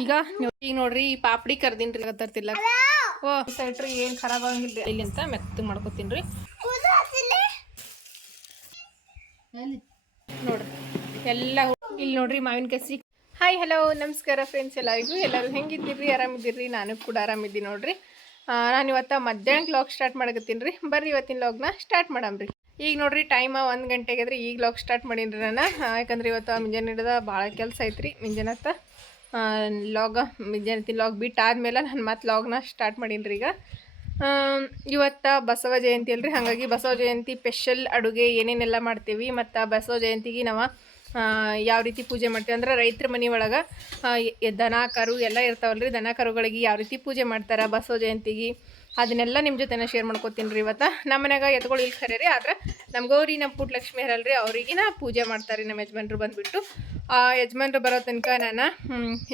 ಈಗ ಈಗ ನೋಡ್ರಿ, ಈ ಪಾಪಡಿ ಕರ್ದಿನ್ರಿ ತರ್ತಿಲ್ಲ. ಓ ಸೈಟ್ರಿ ಏನ್ ಖರಾಬ್ ಆಗಿಲ್ಲ ಇಲ್ಲಿ ಅಂತ ಮೆತ್ತಗ್ ನೋಡ್ರಿ. ಎಲ್ಲ ಇಲ್ಲಿ ನೋಡ್ರಿ ಮಾವಿನ ಕಸಿ ಹಾಯ್ ಹಲೋ ನಮಸ್ಕಾರ ಫ್ರೆಂಡ್ಸ್ ಎಲ್ಲರಿಗೂ. ಎಲ್ಲರೂ ಹೆಂಗಿದ್ದೀರಿ? ಆರಾಮಿದ್ದೀರಿ? ನಾನು ಕೂಡ ಆರಾಮಿದ್ದೀನಿ ನೋಡ್ರಿ. ನಾನು ಇವತ್ತು ಮಧ್ಯಾಹ್ನ ಲಾಗ್ ಸ್ಟಾರ್ಟ್ ಮಾಡಕತ್ತೀನಿ ರೀ. ಬರ್ರಿ ಇವತ್ತಿನ ಲಾಗ್ನ ಸ್ಟಾರ್ಟ್ ಮಾಡಮ್ರಿ ಈಗ ನೋಡ್ರಿ ಟೈಮ್ ಒಂದು ಗಂಟೆಗೆ ಆದ್ರೆ ಈಗ ಲಾಗ್ ಸ್ಟಾರ್ಟ್ ಮಾಡೀನಿ ನಾನು. ಯಾಕಂದ್ರೆ ಇವತ್ತು ಮುಂಜಾನೆ ಹಿಡ್ದ ಭಾಳ ಕೆಲಸ ಐತ್ರಿ ಮುಂಜಾನತ್ತ ಲಾಗ ಜಯಂತಿ ಲಾಗ್ ಬಿಟ್ಟು ಆದಮೇಲೆ ನಾನು ಮತ್ತೆ ಲಾಗ್ನ ಸ್ಟಾರ್ಟ್ ಮಾಡೀನಿ ರೀ ಈಗ. ಇವತ್ತು ಬಸವ ಜಯಂತಿ ಅಲ್ರಿ, ಹಾಗಾಗಿ ಬಸವ ಜಯಂತಿ ಸ್ಪೆಷಲ್ ಅಡುಗೆ ಏನೇನೆಲ್ಲ ಮಾಡ್ತೀವಿ, ಮತ್ತು ಬಸವ ಜಯಂತಿಗೆ ನಾವು ಯಾವ ರೀತಿ ಪೂಜೆ ಮಾಡ್ತೀವಿ ಅಂದ್ರೆ ರೈತರ ಮನೆ ಒಳಗೆ ದನ, ಕರು ಎಲ್ಲ ಇರ್ತಾವಲ್ರಿ, ದನ, ಕರುಗಳಿಗೆ ಯಾವ ರೀತಿ ಪೂಜೆ ಮಾಡ್ತಾರೆ ಬಸವ ಜಯಂತಿಗೆ. ಅದನ್ನೆಲ್ಲ ನಿಮ್ಮ ಜೊತೆನ ಶೇರ್ ಮಾಡ್ಕೋತೀನಿ ರೀ ಇವತ್ತು. ನಮ್ಮ ಮನ್ಯಾಗ ಎತ್ಗಳು ಇಲ್ಲಿ ಖರೆ ರೀ, ಆದ್ರೆ ನಮ್ಮ ಗೌರಿ ನಮ್ಮ ಪುಟ್ಟಲಕ್ಷ್ಮಿ ಹರಲ್ರಿ ಅವ್ರಿಗೆ ನಾ ಪೂಜೆ ಮಾಡ್ತಾರೆ ನಮ್ಮ ಯಜಮಾನ್ರು ಬಂದುಬಿಟ್ಟು. ಆ ಯಜಮಾನ್ರು ಬರೋ ತನಕ ನಾನು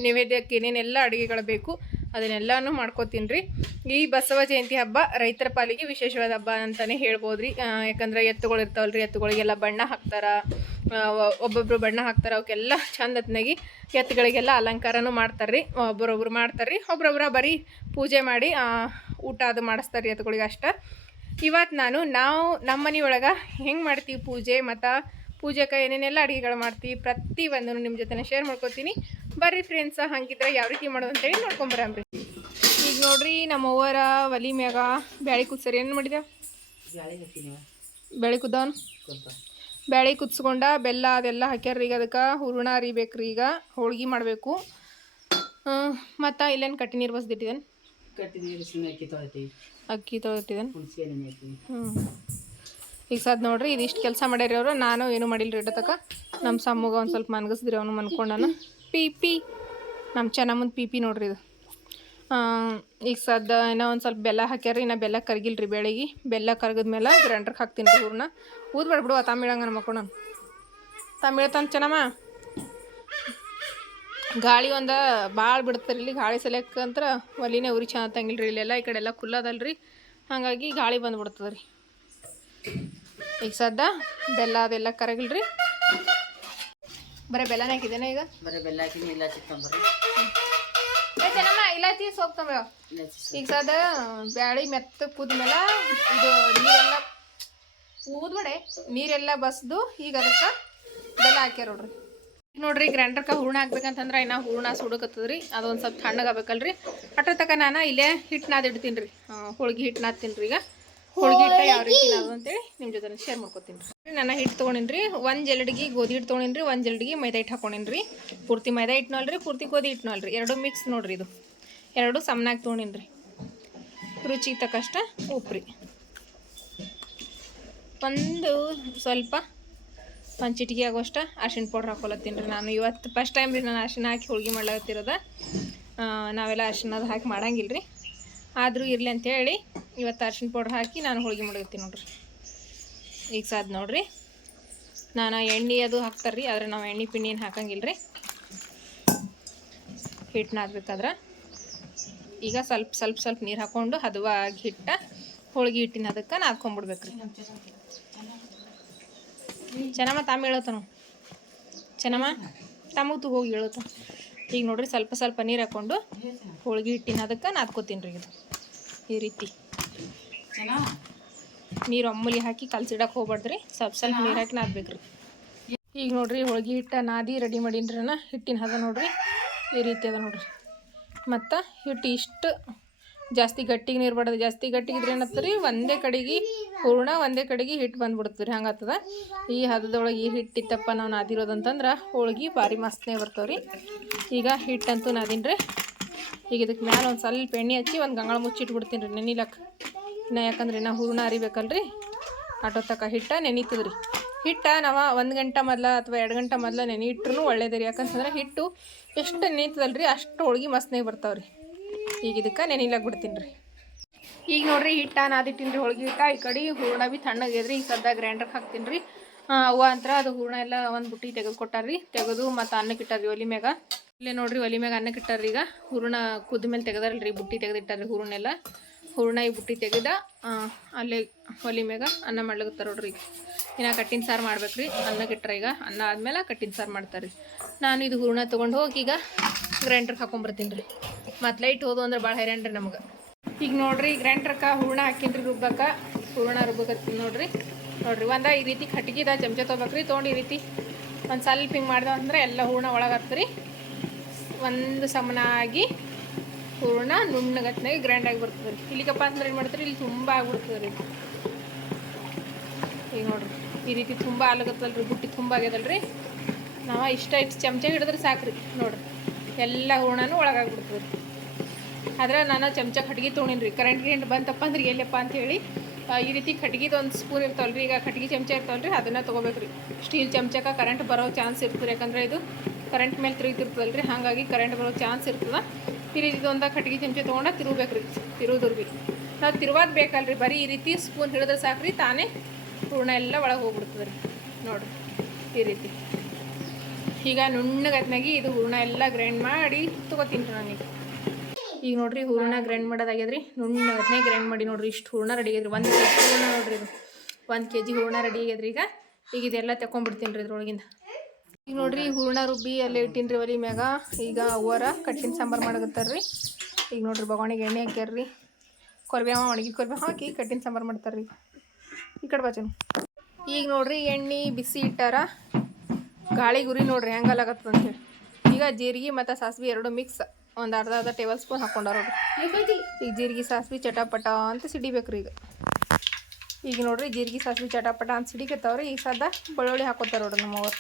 ನೈವೇದ್ಯಕ್ಕೆ ಏನೇನೆಲ್ಲ ಅಡುಗೆಗಳು ಬೇಕು ಅದನ್ನೆಲ್ಲನೂ ಮಾಡ್ಕೋತೀನಿ ರೀ ಈ ಬಸವ ಜಯಂತಿ ಹಬ್ಬ ರೈತರ ಪಾಲಿಗೆ ವಿಶೇಷವಾದ ಹಬ್ಬ ಅಂತಲೇ ಹೇಳ್ಬೋದು ರೀ ಯಾಕಂದ್ರೆ ಎತ್ತುಗಳು ರೀ ಎತ್ತುಗಳಿಗೆಲ್ಲ ಬಣ್ಣ ಹಾಕ್ತಾರೆ. ಒಬ್ಬೊಬ್ರು ಬಣ್ಣ ಹಾಕ್ತಾರೆ, ಅವಕ್ಕೆಲ್ಲ ಚಂದ ಹೊತ್ನಾಗಿ ಎತ್ತುಗಳಿಗೆಲ್ಲ ಅಲಂಕಾರನೂ ಮಾಡ್ತಾರೆ ರೀ ಒಬ್ಬರೊಬ್ರು ಮಾಡ್ತಾರೆ ರೀ ಒಬ್ರೊಬ್ರ ಬರೀ ಪೂಜೆ ಮಾಡಿ ಊಟ ಅದು ಮಾಡಿಸ್ತಾರೆ ರೀ ಎತ್ತುಗಳಿಗೆ ಅಷ್ಟೇ ಇವತ್ತು ನಾನು, ನಾವು ನಮ್ಮ ಮನೆ ಒಳಗೆ ಹೆಂಗೆ ಮಾಡ್ತೀವಿ ಪೂಜೆ ಮತ್ತು ಪೂಜೆಗೆ ಏನೇನೆಲ್ಲ ಅಡುಗೆಗಳು ಮಾಡ್ತೀವಿ ಪ್ರತಿ ಒಂದನ್ನು ನಿಮ್ಮ ಜೊತೆ ಶೇರ್ ಮಾಡ್ಕೊತೀನಿ. ಬರ್ರಿ ಫ್ರೆಂಡ್ಸ ಹಂಗಿದ್ರೆ ಯಾವ ರೀತಿ ಮಾಡೋದು ಅಂತೇಳಿ ನೋಡ್ಕೊಂಬರಂಬ್ರಿ ಈಗ ನೋಡ್ರಿ ನಮ್ಮ ಅವ್ವರ ಒಲಿ ಮ್ಯಾಗ ಬ್ಯಾಳಿ ಕುದ್ಸರಿ ಏನು ಮಾಡಿದೆ ಬ್ಯಾಳಿ ಕುದ್ದವನು? ಬ್ಯಾಳಿ ಕುದಿಸ್ಕೊಂಡ ಬೆಲ್ಲ ಅದೆಲ್ಲ ಹಾಕ್ಯಾರ್ರಿ ಈಗ ಅದಕ್ಕೆ ಹೂರ್ಣ ಅರಿಬೇಕ್ರಿ ಈಗ ಹೋಳ್ಗೆ ಮಾಡಬೇಕು. ಮತ್ತು ಇಲ್ಲೇನು ಕಟ್ಟಿ ನೀರು ಬಸ್ದಿಟ್ಟಿದ್ದೇನೆ ಅಕ್ಕಿ ಹುಣಸೆ ಹ್ಞೂ ಈಗ ಸದ್ ನೋಡ್ರಿ ಇದಿಷ್ಟು ಕೆಲಸ ಮಾಡ್ಯಾರಿ ಅವರು. ನಾನು ಏನು ಮಾಡಿಲ್ಲ ರೀ ತಕ. ನಮ್ಮ ಸಮ್ಮಗ ಒಂದು ಸ್ವಲ್ಪ ಮನ್ಗಸಿದ್ರಿ ಅವನು ಮನ್ಕೊಂಡನ. P P. ನಮ್ಮ ಚೆನ್ನಮ್ಮನ ಪಿ ಪಿ ನೋಡ್ರಿ ಇದು. ಈಗ ಸದ್ದ ಏನೋ ಒಂದು ಸ್ವಲ್ಪ ಬೆಲ್ಲ ಹಾಕ್ಯಾರಿ ಇನ್ನು ಬೆಲ್ಲ ಕರಗಿಲ್ರಿ ಬೆಳಗ್ಗೆ. ಬೆಲ್ಲ ಕರಗಿದ್ಮೇಲೆ ಗ್ರೈಂಡ್ರಿಗೆ ಹಾಕ್ತೀನಿ ರೀ ಹೂರ್ಣ ಊದ್ಬೇಡ ಬಿಡು ತಮಿಳಂಗ ತಮಿಳ ತಂದು ಚೆನ್ನಮ್ಮ. ಗಾಳಿ ಒಂದು ಭಾಳ ಬಿಡ್ತಾರೆ ಇಲ್ಲಿ ಗಾಳಿ ಸೆಲೆಕ್ ಅಂತ ಒಲಿನೇ ಉರಿ ಚಂದ ತಂಗಿಲ್ಲ ರೀ ಇಲ್ಲೆಲ್ಲ, ಈ ಕಡೆ ಎಲ್ಲ ಕುಲ್ಲದಲ್ರಿ ಹಾಗಾಗಿ ಗಾಳಿ ಬಂದ್ಬಿಡ್ತದೆ ರೀ ಈಗ ಸದ್ದ ಬೆಲ್ಲ ಅದೆಲ್ಲ ಕರಗಿಲ್ರಿ? ಬರೀ ಬೆಲ್ಲನೇ ಹಾಕಿದ್ದೇನೆ ಈಗ? ಬರೀ ಬೆಲ್ಲ ಹಾಕಿದ್ದೀನಿ ಇಲಾಚಿ ತೊಂಬರ್ರಿ ಚೆನ್ನಮ್ಮ ಇಲಾಚಿ ಸೋಪ್ ತೊಂಬ ಈಗ ಸದ ಬ್ಯಾಳಿ ಮೆತ್ತ ಕುದ್ಮೇಲೆ ಇದು ನೀರೆಲ್ಲ ಊದ್ಬೇಡೆ ನೀರೆಲ್ಲ ಬಸ್ದು ಈಗ ಅದಕ್ಕೆ ಬೆಲ್ಲ ಹಾಕ್ಯಾರ ನೋಡ್ರಿ. ನೋಡ್ರಿ ಗ್ರೈಂಡರ್ಗೆ ಹೂರ್ಣ ಹಾಕ್ಬೇಕಂತಂದ್ರೆ ಇನ್ನ ಹೂರ್ಣ ಸುಡಕತ್ತದ್ರಿ. ಅದೊಂದು ಸ್ವಲ್ಪ ತಣ್ಣಗಾಗಬೇಕಲ್ರಿ. ಅಟ್ರ ತಕ ನಾನು ಇಲ್ಲೇ ಹಿಟ್ಟು ನಾದಿಡ್ತೀನಿ ರೀ ಹೋಳಿಗೆ ಹಿಟ್ಟು ನಾದ್ತೀನಿ ರೀ ಈಗ. ಹೋಳ್ಗೆ ಹಿಟ್ಟ ಯಾವ ರೀತಿ ಅಂತ ಅಂತೇಳಿ ನಿಮ್ಮ ಜೊತೆ ಶೇರ್ ಮಾಡ್ಕೊತೀನಿ. ರೀ ನಾನು ಹಿಟ್ಟು ತೊಗೊಂಡಿನ್ರಿ ಒಂದು ಜಲಡಿಗೆ ಗೋಧಿ ಹಿಟ್ಟು ತೊಗೊಂಡಿನ್ರಿ ಒಂದು ಜಲಡಿಗೆ ಮೈದಾ ಹಿಟ್ಟು ಹಾಕೊಂಡಿನ್ರಿ. ಪೂರ್ತಿ ಮೈದಾ ಹಿಟ್ಟು ಅಲ್ರಿ ಪೂರ್ತಿ ಗೋಧಿ ಹಿಟ್ಟು ಅಲ್ರಿ ಎರಡು ಮಿಕ್ಸ್ ನೋಡ್ರಿ ಇದು. ಎರಡು ಸಮನಾಗಿ ತೊಗೊಂಡಿನ್ರಿ. ರುಚಿ ರುಚಿಗೆ ತಕ್ಕಷ್ಟ ಉಪ್ರಿ. ಒಂದು ಸ್ವಲ್ಪ ಒಂದು ಚಿಟಿಕೆ ಆಗೋಷ್ಟ ಅರ್ಶಿಣ ಪೌಡ್ರ್ ಹಾಕೊಳತ್ತೀನಿ ರೀ ನಾನು. ಇವತ್ತು ಫಸ್ಟ್ ಟೈಮ್ ರೀ ನಾನು ಅರ್ಶಿನ ಹಾಕಿ ಹೋಳಿಗೆ ಮಾಡ್ಲತ್ತಿರೋದ. ನಾವೆಲ್ಲ ಅರ್ಶಿನದು ಹಾಕಿ ಮಾಡಂಗಿಲ್ಲ ರೀ ಆದರೂ ಇರಲಿ ಅಂಥೇಳಿ ಇವತ್ತು ಅರ್ಶಿನ ಪೌಡ್ರ್ ಹಾಕಿ ನಾನು ಹೋಳಿಗೆ ಮಾಡಿರ್ತೀನಿ ನೋಡ್ರಿ. ಈಗ ಸಾದ್ ನೋಡ್ರಿ. ನಾನು ಎಣ್ಣೆ ಅದು ಹಾಕ್ತಾರೆ ರೀ ಆದರೆ ನಾವು ಎಣ್ಣೆ ಪಿಂಡಿ ಏನು ಹಾಕಂಗಿಲ್ಲ ರೀ ಹಿಟ್ಟು ನಾದ್ಬೇಕಾದ್ರೆ ಈಗ ಸ್ವಲ್ಪ ಸ್ವಲ್ಪ ಸ್ವಲ್ಪ ನೀರು ಹಾಕ್ಕೊಂಡು ಹದವಾಗಿ ಹಿಟ್ಟ ಹೋಳಿಗೆ ಹಿಟ್ಟಿನ ಅದಕ್ಕೆ ನಾದ್ಕೊಂಬಿಡ್ಬೇಕು ರೀ ಚೆನ್ನಮ್ಮ ತಮ್ಮ ಹೇಳತ್ತನು ಚೆನ್ನಮ್ಮ ತಮಗೆ ತೂ ಹೋಗಿ ಹೇಳೋತ ಈಗ ನೋಡ್ರಿ ಸ್ವಲ್ಪ ಸ್ವಲ್ಪ ನೀರು ಹಾಕ್ಕೊಂಡು ಹೋಳಿಗೆ ಹಿಟ್ಟಿನ ಅದಕ್ಕೆ ನಾದ್ಕೋತೀನಿ ರೀ ಇದು. ಈ ರೀತಿ. ನೀರು ಒಮ್ಮಲಿ ಹಾಕಿ ಕಲ್ಸಿಡಕ್ಕೆ ಹೋಗ್ಬಾರ್ದ್ರಿ. ಸ್ವಲ್ಪ ಸ್ವಲ್ಪ ನೀರು ಹಾಕಿ ನಾದ್ಬೇಕ್ರಿ ಈಗ ನೋಡ್ರಿ ಹೋಳ್ಗೆ ಹಿಟ್ಟ ನಾದಿ ರೆಡಿ ಮಾಡೀನಿ ನಾ ಹಿಟ್ಟಿನ ಹದ ನೋಡ್ರಿ. ಈ ರೀತಿ ಅದ ನೋಡ್ರಿ. ಮತ್ತು ಹಿಟ್ಟು ಇಷ್ಟು ಜಾಸ್ತಿ ಗಟ್ಟಿಗೆ ನೀರು ಬಿಡೋದು ಜಾಸ್ತಿ ಗಟ್ಟಿಗಿದ್ರೆ ಏನಾಗ್ತದೆ ರೀ ಒಂದೇ ಕಡೆಗೆ ಹೂರ್ಣ ಒಂದೇ ಕಡೆಗೆ ಹಿಟ್ಟು ಬಂದ್ಬಿಡ್ತದೆ ರೀ ಹಂಗಾಗ್ತದ? ಈ ಹದದೊಳಗೆ ಈ ಹಿಟ್ಟಿತ್ತಪ್ಪ ನಾವು ನಾದಿರೋದಂತಂದ್ರೆ ಹೋಳ್ಗೆ ಭಾರಿ ಮಸ್ತ್ನೇ ಬರ್ತಾವ್ರಿ. ರೀ ಈಗ ಹಿಟ್ಟಂತೂ ನಾದಿನ್ರಿ. ಈಗ ಇದಕ್ಕೆ ಮ್ಯಾಲ ಒಂದು ಸ್ವಲ್ಪ ಎಣ್ಣೆ ಹಚ್ಚಿ ಒಂದು ಗಂಗಾಳ ಮುಚ್ಚಿಟ್ಬಿಡ್ತೀನಿ ರೀ ನೆನಿಲಕ್ಕ. ಇನ್ನು ಯಾಕಂದ್ರೆ ಇನ್ನು ಹೂರ್ಣ ಅರಿಬೇಕಲ್ರಿ ಆಟೋ ತಕ ಹಿಟ್ಟ ನೆನೀತದ ರೀ ಹಿಟ್ಟ ನಾವು ಒಂದು ಗಂಟೆ ಮೊದಲ ಅಥವಾ ಎರಡು ಗಂಟೆ ಮೊದಲ ನೆನೆ ಇಟ್ಟರು ಒಳ್ಳೇದು ರೀ ಯಾಕಂತಂದ್ರೆ ಹಿಟ್ಟು ಎಷ್ಟು ನೆನೀತದಲ್ರಿ ಅಷ್ಟು ಹೋಳ್ಗೆ ಮಸ್ತ್ನಾಗ ಬರ್ತಾವೆ ರೀ ಈಗ ಇದಕ್ಕೆ ನೆನಿಲಾಕ್ ಬಿಡ್ತೀನಿ ರೀ. ಈಗ ನೋಡ್ರಿ ಹಿಟ್ಟ ನಾದಿಟ್ಟಿನಿ ರೀ ಹೋಳ್ಗೆ ಹಿಟ್ಟ. ಈ ಕಡೆ ಹೂರ್ಣ ಭೀ ತಣ್ಣಗೈದ್ರಿ ಈಗ ಸದ್ದ ಗ್ರೈಂಡರ್ಗೆ ಹಾಕ್ತೀನಿ ರೀ. ಅವ್ವ ಅಂತ ಅದು ಹೂರ್ಣ ಎಲ್ಲ ಒಂದು ಬುಟ್ಟಿ ತೆಗೆದು ಕೊಟ್ಟಾರ್ರಿ. ತೆಗೆದು ಮತ್ತು ಅನ್ನಕ್ಕೆ ಇಟ್ಟಾರ್ರಿ ಒಲಿ ಮ್ಯಾಗ. ಇಲ್ಲೇ ನೋಡ್ರಿ ಒಲಿ ಮ್ಯಾಗ ಅನ್ನಕ್ಕೆ ಇಟ್ಟಾರ್ರಿ ಈಗ. ಹೂರ್ಣ ಕುದ್ದ ಮೇಲೆ ತೆಗೆದಾರಲ್ರಿ, ಬುಟ್ಟಿ ತೆಗೆದಿಟ್ಟಾರ್ರಿ ಹೂರ್ಣೆಲ್ಲ. ಹೂರ್ಣ ಈ ಬುಟ್ಟಿ ತೆಗೆದ ಅಲ್ಲೇ ಒಲಿ ಮ್ಯಾಗ ಅನ್ನ ಮಾಡ್ಲಿಕತ್ತಾರ ನೋಡ್ರಿ ಈಗ. ಇನ್ನು ಕಟ್ಟಿನ ಸಾರು ಮಾಡ್ಬೇಕ್ರಿ ಅನ್ನಕ್ಕೆ ಇಟ್ಟರೆ ಈಗ. ಅನ್ನ ಆದ್ಮೇಲೆ ಕಟ್ಟಿನ ಸಾರು ಮಾಡ್ತಾರೆ ನಾನು ಇದು ಹೂರ್ಣ ತೊಗೊಂಡು ಹೋಗಿ ಈಗ ಗ್ರೈಂಡ್ರಿಗೆ ಹಾಕೊಂಬರ್ತೀನಿ ರೀ ಮತ್ತು ಲೈಟ್ ಹೋದು ಅಂದ್ರೆ ಭಾಳ ಹೈರಾಣ ರೀ ನಮಗೆ. ಈಗ ನೋಡ್ರಿ ಗ್ರೈಂಡ್ರಕ್ಕ ಹೂರ್ಣ ಹಾಕಿನ್ರಿ ರುಬ್ಬಕ್ಕೆ ಹೂರ್ಣ ರುಬ್ಬಕತ್ತೀನಿ ನೋಡ್ರಿ. ನೋಡ್ರಿ ಒಂದು ಈ ರೀತಿ ಕಟ್ಟಿಗೆದ ಚಮಚ ತೊಗೊಬೇಕ್ರಿ ತೊಗೊಂಡು ಈ ರೀತಿ ಒಂದು ಸ್ವಲ್ಪ ಹಿಂಗೆ ಮಾಡ್ದೆ ಅಂದ್ರೆ ಎಲ್ಲ ಹೂರ್ಣ ಒಳಗೆ ರೀ ಒಂದು ಸಮನಾಗಿ ಹೂರ್ಣ ನುಣ್ಣಗತ್ನಾಗೆ ಗ್ರ್ಯಾಂಡಾಗಿ ಬರ್ತದೆ ರೀ. ಇಲ್ಲಿಗಪ್ಪ ಅಂದ್ರೆ ಏನು ಮಾಡ್ತೀರಿ, ಇಲ್ಲಿ ತುಂಬ ಆಗ್ಬಿಡ್ತದೆ ರೀ. ಈಗ ನೋಡ್ರಿ, ಈ ರೀತಿ ತುಂಬ ಆಲಗತ್ತಲ್ಲ ರೀ ಬುಟ್ಟಿ ತುಂಬ ಆಗ್ಯದಲ್ರಿ. ನಾವು ಇಷ್ಟ ಇಷ್ಟು ಚಮಚ ಹಿಡಿದ್ರೆ ಸಾಕ್ರಿ, ನೋಡ್ರಿ. ಎಲ್ಲ ಹೂರ್ಣನೂ ಒಳಗಾಗ್ಬಿಡ್ತದೆ ರೀ. ಆದ್ರೆ ನಾನು ಚಮಚ ಕಟ್ಗೆ ತೊಗೊಂಡಿನಿ ಕರೆಂಟ್ ಗಿಂಟ್ ಬಂತಪ್ಪ ಅಂದ್ರೆ ಎಲ್ಲಪ್ಪ ಅಂತ ಹೇಳಿ ಈ ರೀತಿ ಕಟ್ಗಿದು ಒಂದು ಸ್ಪೂನ್ ಇರ್ತಾವಲ್ಲ ರೀ ಈಗ ಕಟ್ಗೆ ಚಮಚ ಇರ್ತಾವಲ್ರಿ, ಅದನ್ನ ಅದನ್ನು ತೊಗೋಬೇಕು ರೀ ಸ್ಟೀಲ್ ಚಮಚಕ್ಕೆ ಕರೆಂಟ್ ಬರೋ ಚಾನ್ಸ್ ಇರ್ತದೆ ಯಾಕಂದ್ರೆ ಇದು ಕರೆಂಟ್ ಮೇಲೆ ತಿರುಗ್ತಿರ್ತದಲ್ಲ ರೀ ಹಾಗಾಗಿ ಕರೆಂಟ್ ಬರೋ ಚಾನ್ಸ್ ಇರ್ತದೆ. ಈ ರೀತಿ ಕಟ್ಗೆ ಚಮಚೆ ತೊಗೊಂಡು ತಿರುಗಬೇಕು ತಿರುವುದ್ರ ಭೀ ನಾವು ತಿರುವಾದ ಬೇಕಲ್ರಿ, ಬರೀ ಈ ರೀತಿ ಸ್ಪೂನ್ ಹಿಡಿದ್ರೆ ಸಾಕು ರೀ ತಾನೇ ಹೂರ್ಣ ಎಲ್ಲ ಒಳಗೆ ಹೋಗ್ಬಿಡ್ತದೆ ರೀ ನೋಡಿರಿ, ಈ ರೀತಿ. ಈಗ ನುಣ್ಣಗತ್ನಾಗಿ ಇದು ಹೂರ್ಣ ಎಲ್ಲ ಗ್ರೈಂಡ್ ಮಾಡಿ ತಗೋತೀನಿ ರೀ ನಾನೀಗ ಈಗ. ನೋಡ್ರಿ ಹೂರ್ಣ ಗ್ರೈಂಡ್ ಮಾಡೋದಾಗ್ಯದ್ರಿ ನುಣ್ಣಗತ್ನಾಗ ಗ್ರೈಂಡ್ ಮಾಡಿ ನೋಡ್ರಿ ಇಷ್ಟು ಹೂರ್ಣ ರೆಡಿ ಆಗ್ಯದ್ರಿ. ಒಂದು ಹೂರ್ಣ ನೋಡ್ರಿ ಇದು. ಒಂದು ಕೆ ಜಿ ಹೂರ್ಣ ರೆಡಿ ಆಗ್ಯದ್ರಿ ಈಗ. ಈಗ ಇದೆಲ್ಲ ತಗೊಂಡ್ಬಿಡ್ತೀನಿ ರೀ ಇದ್ರೊಳಗಿಂದ. ಈಗ ನೋಡ್ರಿ ಹೂರ್ಣ ರುಬ್ಬಿ ಅಲ್ಲೇ ಇಟ್ಟಿನ್ರಿ ರೀ ಒಲಿ ಮ್ಯಾಗ. ಈಗ ಅವರ ಕಟ್ಟಿನ ಸಾಂಬಾರು ಮಾಡಕತ್ತಾರ್ರಿ. ಈಗ ನೋಡ್ರಿ ಬಗಾಣಿಗೆ ಎಣ್ಣೆ ಹಾಕ್ಯಾರ್ರಿ. ಕೊರ್ಬೇವ ಒಣಗಿ ಕೊರ್ಬೇವ ಹಾಕಿ ಕಟ್ಟಿನ ಸಾಂಬಾರು ಮಾಡ್ತಾರ್ರಿ. ಈ ಕಡೆ ಬಾಚನು ಈಗ ನೋಡ್ರಿ ಎಣ್ಣೆ, ಬಿಸಿ ಇಟ್ಟಾರ. ಗಾಳಿ ಗುರಿ ನೋಡ್ರಿ ಅಂತ ಹೇಳಿ. ಈಗ ಜೀರಿಗೆ ಮತ್ತು ಸಾಸಿವೆ ಎರಡು ಮಿಕ್ಸ್ ಒಂದು ಅರ್ಧ ಅರ್ಧ ಟೇಬಲ್ ಸ್ಪೂನ್ ಹಾಕೊಂಡಾರ ಈಗ ಜೀರಿಗೆ, ಸಾಸಿವೆ ಚಟಾಪಟ ಅಂತ ಸಿಡಿಬೇಕ್ರಿ ಈಗ. ಈಗ ನೋಡ್ರಿ ಜೀರಿಗೆ, ಸಾಸಿವೆ ಚಟಾಪಟ ಅಂತ ಸಿಡಿಕತ್ತಾವ್ರಿ. ಈಗ ಸದ್ದ ಬೆಳ್ಳುಳ್ಳಿ ಹಾಕೋತಾರ ನೋಡ್ರಿ ನಮ್ಮವ್ರು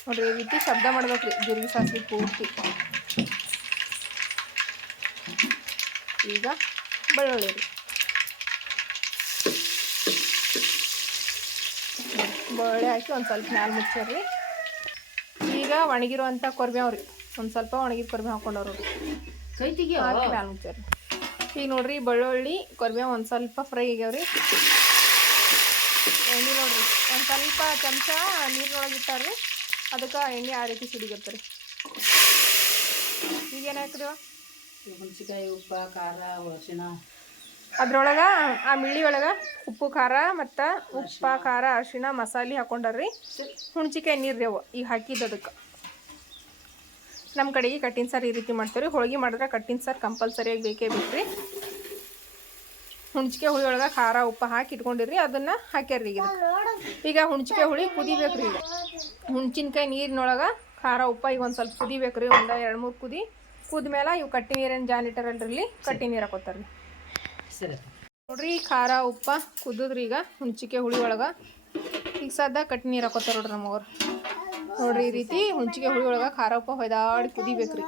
ನೋಡ್ರಿ ಈ ರೀತಿ ಶಬ್ದ ಮಾಡ್ಬೇಕ್ರಿ ಜೀರಿಗೆ ಸಾಸಿವೆ ಪೂರ್ತಿ. ಈಗ ಬೆಳ್ಳುಳ್ಳಿ ರೀ. ಬೆಳ್ಳುಳ್ಳಿ ಹಾಕಿ ಒಂದು ಸ್ವಲ್ಪ ಮ್ಯಾಲೆ ಮುಚ್ಚಿರಿ ಈಗ ಒಣಗಿರುವಂಥ ಕೊರ್ಬೇವ್ರಿ ಒಂದು ಸ್ವಲ್ಪ ಒಣಗಿದ ಕೊರ್ಬೇವು ಹಾಕೊಂಡವ್ರು ಕೈ ತೆಗಿಯೋ ಹಾಕಿ ಮ್ಯಾಲ ಮುಚ್ಚಾರ್ರಿ ಈಗ ನೋಡ್ರಿ ಬೆಳ್ಳುಳ್ಳಿ ಕೊರ್ಬೇವು ಒಂದು ಸ್ವಲ್ಪ ಫ್ರೈ ಆಗ್ಯಾವ್ರಿ ಎಣ್ಣೆ ನೋಡ್ರಿ ಒಂದು ಸ್ವಲ್ಪ ಚಮಚ ನೀರಿನೊಳಗೆ ಇಟ್ಟಾರ್ರಿ ಅದಕ್ಕೆ ಎಣ್ಣೆ ಆ ರೀತಿ ಸಿಡಿಗತ್ತೆ ರೀ. ಈಗ ಏನು ಹಾಕಿದೇವ ಹುಣಸಿಕಾಯಿ ಉಪ್ಪು ಖಾರ ಅರಿಶಿಣ. ಅದ್ರೊಳಗೆ ಆ ಮಿಳ್ಳಿ ಒಳಗೆ ಉಪ್ಪು ಖಾರ ಮತ್ತು ಉಪ್ಪ ಖಾರ ಅರಿಶಿಣ ಮಸಾಲೆ ಹಾಕೊಂಡಾರ್ರಿ ಹುಣ್ಚಿಕಾಯಿ ನೀರು ರೀ ಅವು. ಈಗ ಹಾಕಿದ್ದು ಅದಕ್ಕೆ. ನಮ್ಮ ಕಡೆಗೆ ಕಟ್ಟಿನ ಸಾರು ಈ ರೀತಿ ಮಾಡ್ತೀವಿ ರೀ ಹೋಳ್ಗೆ ಮಾಡಿದ್ರೆ ಕಟ್ಟಿನ ಸಾರು ಕಂಪಲ್ಸರಿಯಾಗಿ ಬೇಕೇ ಬೇಕು ರೀ ಹುಣ್ಚಿಕೆ ಹುಳಿ ಒಳಗೆ ಖಾರ ಉಪ್ಪು ಹಾಕಿ ಇಟ್ಕೊಂಡಿರಿ. ಅದನ್ನು ಹಾಕ್ಯಾರ್ರಿ ಈಗ. ಈಗ ಹುಣ್ಚಿಕಾಯಿ ಹುಳಿ ಕುದಿಬೇಕು ರೀ ಈಗ. ಹುಣ್ಚಿನ್ಕಾಯಿ ನೀರಿನೊಳಗೆ ಖಾರ ಉಪ್ಪ ಈಗ ಒಂದು ಸ್ವಲ್ಪ ಕುದಿಬೇಕು ರೀ ಒಂದು ಎರಡು ಮೂರು ಕುದಿ. ಕುದ್ಮೇಲೆ ಇವು ಕಟ್ಟಿ ನೀರೇನು ಜಾನ್ ಇಟ್ಟಾರಲ್ರಿ ಕಟ್ಟಿ ನೀರು ಹಾಕೋತಾರೆ ಸರಿ. ನೋಡ್ರಿ ಖಾರ ಉಪ್ಪ ಕುದಿದ್ರಿ ಈಗ ಹುಣ್ಚಿಕಾಯಿ ಹುಳಿ ಒಳಗೆ. ಈಗ ಸದ್ದ ಕಟ್ಟಿ ನೀರು ಹಾಕೋತಾರ ನೋಡ್ರಿ ನಮ್ಮವ್ರು. ನೋಡ್ರಿ ಈ ರೀತಿ ಹುಣ್ಚಿಕೆ ಹುಳಿ ಒಳಗೆ ಖಾರ ಉಪ್ಪ ಹೊಯ್ದಾಡಿ ಕುದಿಬೇಕ್ರಿ.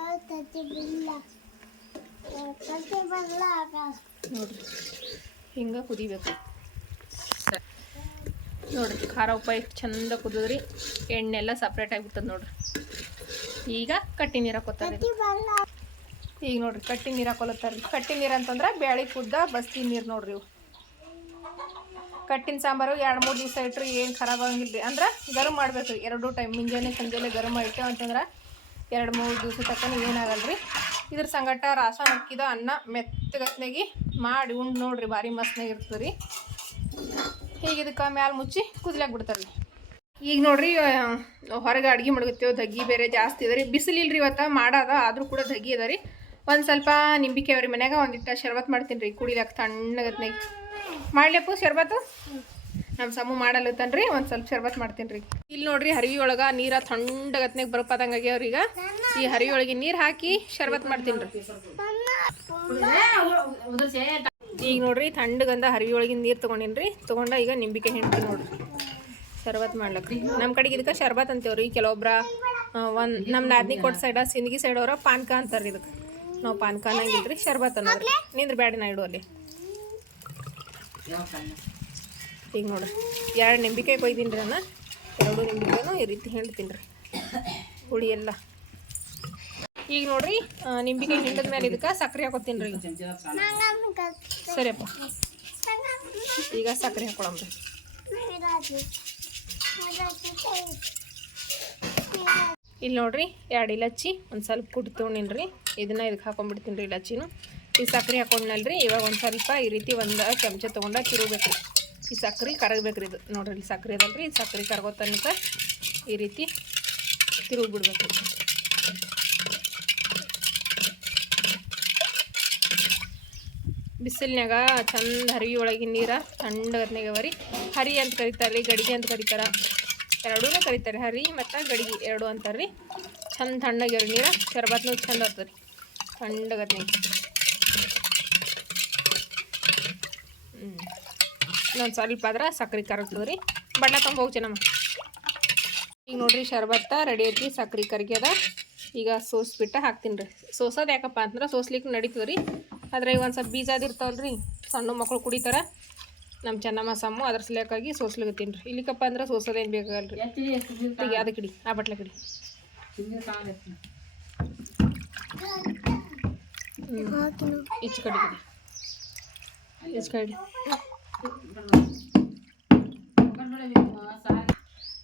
ನೋಡ್ರಿ ಹಿಂಗೆ ಕುದಿಬೇಕು ನೋಡ್ರಿ, ಖಾರ ಉಪ್ಪ ಎಷ್ಟು ಚಂದ ಕುದಿದ್ರಿ. ಎಣ್ಣೆ ಎಲ್ಲ ಸಪ್ರೇಟ್ ಆಗಿಬಿಟ್ಟದ ನೋಡ್ರಿ. ಈಗ ಕಟ್ಟಿ ನೀರು ಹಾಕೋತಾರೆ ಈಗ ನೋಡ್ರಿ, ಕಟ್ಟಿ ನೀರು ಹಾಕೊಲತ್ತಾರ ಕಟ್ಟಿ ನೀರು ಅಂತಂದ್ರೆ ಬ್ಯಾಳಿ ಕುದ್ದ ಬಸ್ತಿ ನೀರು ನೋಡ್ರಿ ಇವು. ಕಟ್ಟಿನ ಸಾಂಬಾರು ಎರಡು ಮೂರು ದಿವಸ ಇಟ್ಟರು ಏನು ಖರಾಬ್ ಆಗಂಗಿಲ್ಲ ರೀ ಅಂದ್ರೆ ಗರಮ್ ಮಾಡಬೇಕು. ಎರಡು ಟೈಮ್ ಮುಂಜಾನೆ ಸಂಜೆಲೆ ಗರಮ್ ಇಟ್ಟೇವೆ ಅಂತಂದ್ರೆ ಎರಡು ಮೂರು ದಿವಸ ತಕ್ಕ ಏನಾಗಲ್ಲ ರೀ ಇದ್ರ ಸಂಗಟ ರಾಸ ಹಾಕಿದ ಅನ್ನ ಮೆತ್ತಗತ್ನಾಗಿ ಮಾಡಿ ಉಂಡು ನೋಡ್ರಿ, ಭಾರಿ ಮಸ್ತ್ನಾಗ ಇರ್ತದೆ ರೀ ಹೀಗೆ ಇದಕ್ಕೆ ಮ್ಯಾಲೆ ಮುಚ್ಚಿ ಕುದ್ಲಾಕ್ ಬಿಡ್ತಾರೆ ಈಗ ನೋಡ್ರಿ ಹೊರಗೆ ಅಡ್ಗೆ ಮಾಡ್ಕೊತೀವಿ ಧಗ್ಗಿ ಬೇರೆ ಜಾಸ್ತಿ ಇದೆ ರೀ. ಬಿಸಿಲಿಲ್ರಿ ಇವತ್ತು ಮಾಡಾದ ಆದರೂ ಕೂಡ ದಗ್ಗಿ ಅದ ರೀ. ಒಂದು ಸ್ವಲ್ಪ ನಿಂಬಿಕೆ ಅವ್ರಿ ಮನ್ಯಾಗ ಒಂದಿಟ್ಟು ಶರ್ಬತ್ ಮಾಡ್ತೀನಿ ರೀ ಕುಡಿಲಕ್ಕೆ ತಣ್ಣಗತ್ನಾಗ ಮಾಡ್ಲಪ್ಪು ಶರ್ಬತ್ತು? ನಮ್ಮ ಸಮೂ ಮಾಡಲ್ಲತ್ತನ್ರಿ ರೀ ಒಂದು ಸ್ವಲ್ಪ ಶರ್ಬತ್ ಮಾಡ್ತೀನಿ ರೀ. ಇಲ್ಲಿ ನೋಡ್ರಿ ಹರಿವಿ ಒಳಗೆ ನೀರ ತಣ್ಣಗತ್ನಾಗ ಬರ್ಪದಂಗೆ ಆಗ್ಯಾವ್ರಿ ಈಗ. ಈ ಹರಿವಿ ಒಳಗೆ ನೀರು ಹಾಕಿ ಶರ್ಬತ್ ಮಾಡ್ತೀನಿ ರೀ. ಈಗ ನೋಡ್ರಿ ತಣ್ಣಗಂದ ಹರಿವಿ ಒಳಗಿನ ನೀರು ತಗೊಂಡಿನ್ರಿ. ತೊಗೊಂಡ ಈಗ ನಿಂಬಿಕೆ ಹಿಂಡ್ರಿ ನೋಡ್ರಿ. ಶರ್ಬತ್ ಮಾಡ್ಲಕ್ರಿ ನಮ್ಮ ಕಡೆಗೆ ಇದಕ್ಕೆ ಶರ್ಬತ್ ಅಂತೇವ್ರಿ. ಕೆಲವೊಬ್ಬರ ಒಂದು ನಮ್ಮ ನಾದ್ನಿ ಕೊಟ್ಟ ಸೈಡ, ಸಿಂದಗಿ ಸೈಡ್ ಅವ್ರ ಪಾನ್ಕ ಅಂತಾರೆ ಇದಕ್ಕೆ. ನಾವು ಪಾನ್ಕ ಅನ್ನಂಗಿಲ್ರಿ ಶರ್ಬತ್ ಅನ್ನೋದ್ರಿ. ನಿಂದ್ರ ಬ್ಯಾಡ ನಾ ಇಡು ಅಲ್ಲಿ ಈಗ ನೋಡ್ರಿ. ಎರಡು ನಿಂಬಿಕಾಯಿ ಕೊಯ್ದೀನಿ ರೀ ನಾನು ಎರಡು ನಿಂಬಿಕಾಯಿನೂ ಈ ರೀತಿ ಹೇಳ್ತೀನಿ ರೀ ಹುಳಿ ಎಲ್ಲ. ಈಗ ನೋಡ್ರಿ ನಿಂಬಿಗೆ ಹಿಂಡಿದ ಮೇಲೆ ಇದಕ್ಕೆ ಸಕ್ಕರೆ ಹಾಕೋತೀನಿ ರೀ. ಸರಿಯಪ್ಪ. ಈಗ ಸಕ್ಕರೆ ಹಾಕೊಳಮ್ರಿ ಇಲ್ಲಿ ನೋಡ್ರಿ, ಎರಡು ಇಲಚ್ಚಿ ಒಂದು ಸ್ವಲ್ಪ ಕುಟ್ಟಿ ತೊಗೊಂಡಿನಿ ರೀ. ಇದನ್ನ ಇದಕ್ಕೆ ಹಾಕೊಂಡ್ಬಿಡ್ತೀನಿ ರೀ ಇಲಚ್ಚಿನೂ. ಈ ಸಕ್ಕರೆ ಹಾಕೊಂಡ್ನಲ್ರಿ ಇವಾಗ ಒಂದು ಸ್ವಲ್ಪ ಈ ರೀತಿ ಒಂದು ಚಮಚ ತೊಗೊಂಡ ತಿರುಗಬೇಕು ರೀ. ಈ ಸಕ್ಕರೆ ಕರಗಬೇಕು ರೀ ಇದು. ನೋಡ್ರಿ ಇಲ್ಲಿ ಸಕ್ಕರೆ ಅದಲ್ರಿ, ಈ ಸಕ್ಕರೆ ಕರಗೋ ತನಕ ಈ ರೀತಿ ತಿರುಗಿ ಬಿಡ್ಬೇಕು ರೀ ಬಿಸಿಲ್ನ್ಯಾಗ ಚಂದ ಹರಿವಿ ಒಳಗಿನ ನೀರ ತಣ್ಣಗತ್ನಾಗ ರೀ ಹರಿ ಅಂತ ಕರೀತಾರೆ ರೀ ಗಡಿಗೆ ಅಂತ ಕರೀತಾರೆ. ಎರಡೂ ಕರೀತಾರೆ ಹರಿ ಮತ್ತು ಗಡಿಗೆ ಎರಡು ಅಂತಾರೆ ರೀ ಚಂದ ತಣ್ಣಗಿರೋ ನೀರ ಶರ್ಬತ್ನೂ ಚಂದ ಆಗ್ತದೆ ರೀ ತಣ್ಣಗತ್ನಾಗ ಹ್ಞೂ ಇನ್ನೊಂದು ಸ್ವಲ್ಪ ಆದ್ರೆ ಸಕ್ರೆ ಕರಗ್ತದೆ ರೀ ಬಣ್ಣ ಹೋಗ್ಚೆ ನಮ್ಮ ಈಗ ನೋಡಿರಿ ಶರ್ಬತ್ತ ರೆಡಿ ಐತಿ ಸಕ್ರೆ ಅದ. ಈಗ ಸೋಸ್ಬಿಟ್ಟು ಹಾಕ್ತೀನಿ ರೀ ಸೋಸೋದು ಯಾಕಪ್ಪ ಅಂತಂದ್ರೆ ಸೋಸ್ಲಿಕ್ಕೆ ನಡೀತದೆ ರೀ ಆದರೆ ಈಗ ಒಂದು ಸ್ವಲ್ಪ ಬೀಜ ಇರ್ತಾವಲ್ಲ ರೀ ಸಣ್ಣ ಮಕ್ಕಳು ಕುಡಿತಾರೆ. ನಮ್ಮ ಚೆನ್ನಮ್ಮ ಸಮ್ಮು ಅದ್ರ ಸಲುವಾಗಿ ಸೋಸ್ಲಿಗತ್ತೀನಿ ರೀ. ಇಲ್ಲಿಕಪ್ಪ ಅಂದ್ರೆ ಸೋಸೋದೇನು ಬೇಕಾಗಲ್ಲ ರೀ ಎತ್ತಿಗೆ ಎಷ್ಟು ದಿವ್ಸ ಈಗ ಅದಕ್ಕೆ ಇಡಿ, ಆ ಬಟ್ಲೆ ಕಡಿ ತಿಂದಿರ ಕಾಣತ್ತೆ ಈಚೆ ಕಡೆ ಇಡಿ. ಈಚೆ ಕಡೆ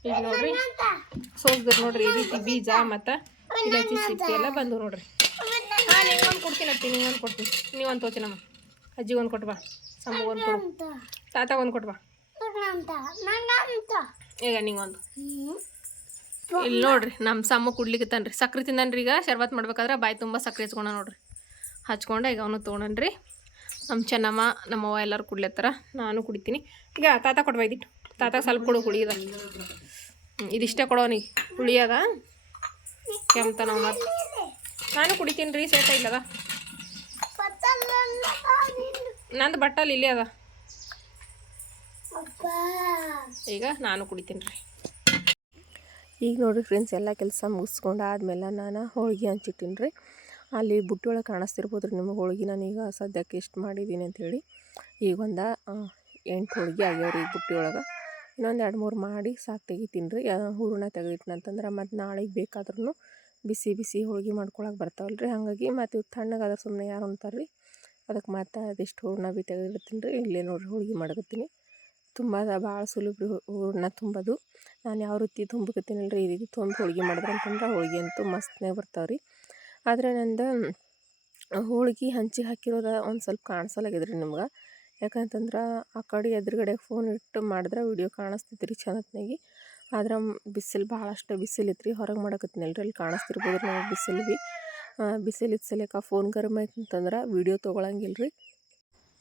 ಈಗ ನೋಡ್ರಿ ಸೋಸ್ಬೇಕು ನೋಡ್ರಿ, ಈ ರೀತಿ ಬೀಜ ಮತ್ತು ಇಲಾಚಿ ಸಿಪ್ಪಿ ಎಲ್ಲ ಬಂದು ನೋಡ್ರಿ. ಹಾಂ ನೀವೊಂದು ಕೊಡ್ತೀನಿ ಅತ್ತಿ ನೀವೊಂದು ಕೊಡ್ತೀನಿ. ನೀವೊಂದು ತೋಚಿನಮ್ಮ ಅಜ್ಜಿಗೆ ಒಂದು ಕೊಟ್ಬಾ ಸಮ್ಮಗೆ ಒಂದು ಕೊಡು. ತಾತ ಒಂದು ಕೊಟ್ಬಾ ಈಗ ನಿಂಗೊಂದು ಇಲ್ಲಿ ನೋಡ್ರಿ ನಮ್ಮ ಸಮ್ಮ ಕುಡ್ಲಿಕ್ಕೆ ಸಕ್ರೆ ತಿಂದನ್ರಿ ಈಗ. ಶರ್ಬತ್ ಮಾಡ್ಬೇಕಾದ್ರೆ ಬಾಯಿ ತುಂಬ ಸಕ್ರೆ ಹಚ್ಕೊಂಡ ನೋಡ್ರಿ. ಹಚ್ಕೊಂಡು ಈಗ ಅವನು ತೊಗೊಂಡ್ರಿ ನಮ್ಮ ಚೆನ್ನಮ್ಮ ನಮ್ಮವ್ವ ಎಲ್ಲರೂ ಕುಡ್ಲತ್ತಾರ. ನಾನು ಕುಡಿತೀನಿ. ಈಗ ತಾತ ಕೊಡ್ಬಾ ಇದಿಟ್ಟು. ತಾತ ಸ್ವಲ್ಪ ಕೊಡು ಹುಳಿಯದ ಇದಿಷ್ಟೇ ಕೊಡೋನಿಗೆ ಹುಳಿಯದ ಕೆಮ್ತ ನಾವು ಮತ್ತೆ ನಾನು ಕುಡಿತೀನಿ ರೀ ಸೇಟ ಇಲ್ಲದ ನಂದು ಬಟ್ಟಲ್ ಇಲ್ಲೇ ಅದ. ಈಗ ನಾನು ಕುಡಿತೀನಿ ರೀ ಈಗ ನೋಡಿರಿ ಫ್ರೆಂಡ್ಸ್ ಎಲ್ಲ ಕೆಲಸ ಮುಗಿಸ್ಕೊಂಡು ಆದಮೇಲೆ ನಾನು ಹೋಳಿಗೆ ಹಂಚಿಟ್ಟಿನಿ ರೀ ಅಲ್ಲಿ ಬುಟ್ಟಿ ಒಳಗೆ ಕಾಣಿಸ್ತಿರ್ಬೋದು ರೀ ನಿಮಗೆ ಹೋಳಿಗೆ. ನಾನೀಗ ಸದ್ಯಕ್ಕೆ ಎಷ್ಟು ಮಾಡಿದ್ದೀನಿ ಅಂಥೇಳಿ ಈಗ ಒಂದು ಎಂಟು ಹೋಳಿಗೆ ಆಗ್ಯಾವ ರೀ ಬುಟ್ಟಿ ಒಳಗೆ. ಇನ್ನೊಂದು ಎರಡು ಮೂರು ಮಾಡಿ ಸಾಕು ತೆಗಿತೀನಿ ರೀ ಹೂರಣ ತೆಗೆದಿಟ್ಟಿನಂತಂದ್ರೆ ಮತ್ತು ನಾಳೆಗೆ ಬೇಕಾದ್ರೂ ಬಿಸಿ ಬಿಸಿ ಹೋಳ್ಗೆ ಮಾಡ್ಕೊಳಕ್ಕೆ ಬರ್ತಾವಲ್ಲ ರೀ ಹಾಗಾಗಿ ಮತ್ತು ಇವು ತಣ್ಣಗಾದ್ರೆ ಸುಮ್ಮನೆ ಯಾರು ಅಂತಾರೆ ರೀ ಅದಕ್ಕೆ ಮತ್ತು ಅದೆಷ್ಟು ಹೂರ್ಣ ಬಿ ತೆಗೆದಿಡ್ತೀನಿ ರೀ. ಇಲ್ಲೇ ನೋಡಿರಿ ಹೋಳ್ಗೆ ಮಾಡ್ಕತ್ತೀನಿ ತುಂಬ ಭಾಳ ಸುಲಭ ರೀ ಹೂರಣ ತುಂಬೋದು. ನಾನು ಯಾವ ರೀತಿ ತುಂಬಕತ್ತೀನಲ್ಲ ರೀ ಈ ರೀತಿ ತುಂಬ ಹೋಳ್ಗೆ ಮಾಡಿದ್ರೆ ಅಂತಂದ್ರೆ ಹೋಳ್ಗೆ ಅಂತೂ ಮಸ್ತ್ನೇ ಬರ್ತಾವೆ ರೀ ಆದರೆ ನಂದು ಹೋಳ್ಗೆ ಹಂಚಿಗೆ ಹಾಕಿರೋದ ಒಂದು ಸ್ವಲ್ಪ ಕಾಣಿಸಲಾಗಿದೆ ರೀ ನಿಮ್ಗೆ. ಯಾಕಂತಂದ್ರೆ ಆ ಕಡೆ ಎದುರುಗಡೆ ಫೋನ್ ಇಟ್ಟು ಮಾಡಿದ್ರೆ ವಿಡಿಯೋ ಕಾಣಿಸ್ತೈತೆ ರೀ ಚಂದತ್ನಾಗಿ ಆದ್ರೆ ಬಿಸಿಲು ಭಾಳಷ್ಟು ಬಿಸಿಲು ರೀ ಹೊರಗೆ ಮಾಡಕತ್ತೀನಲ್ಲ ರೀ ಅಲ್ಲಿ ಕಾಣಿಸ್ತಿರ್ಬೋದು ರೀ ಬಿಸಿಲು ಭೀ. ಬಿಸಿಲು ಇದ್ದ ಸಲಕ ಫೋನ್ ಗರಮ್ ಆಯ್ತು ಅಂತಂದ್ರೆ ವಿಡಿಯೋ ತೊಗೊಳಂಗಿಲ್ಲ ರೀ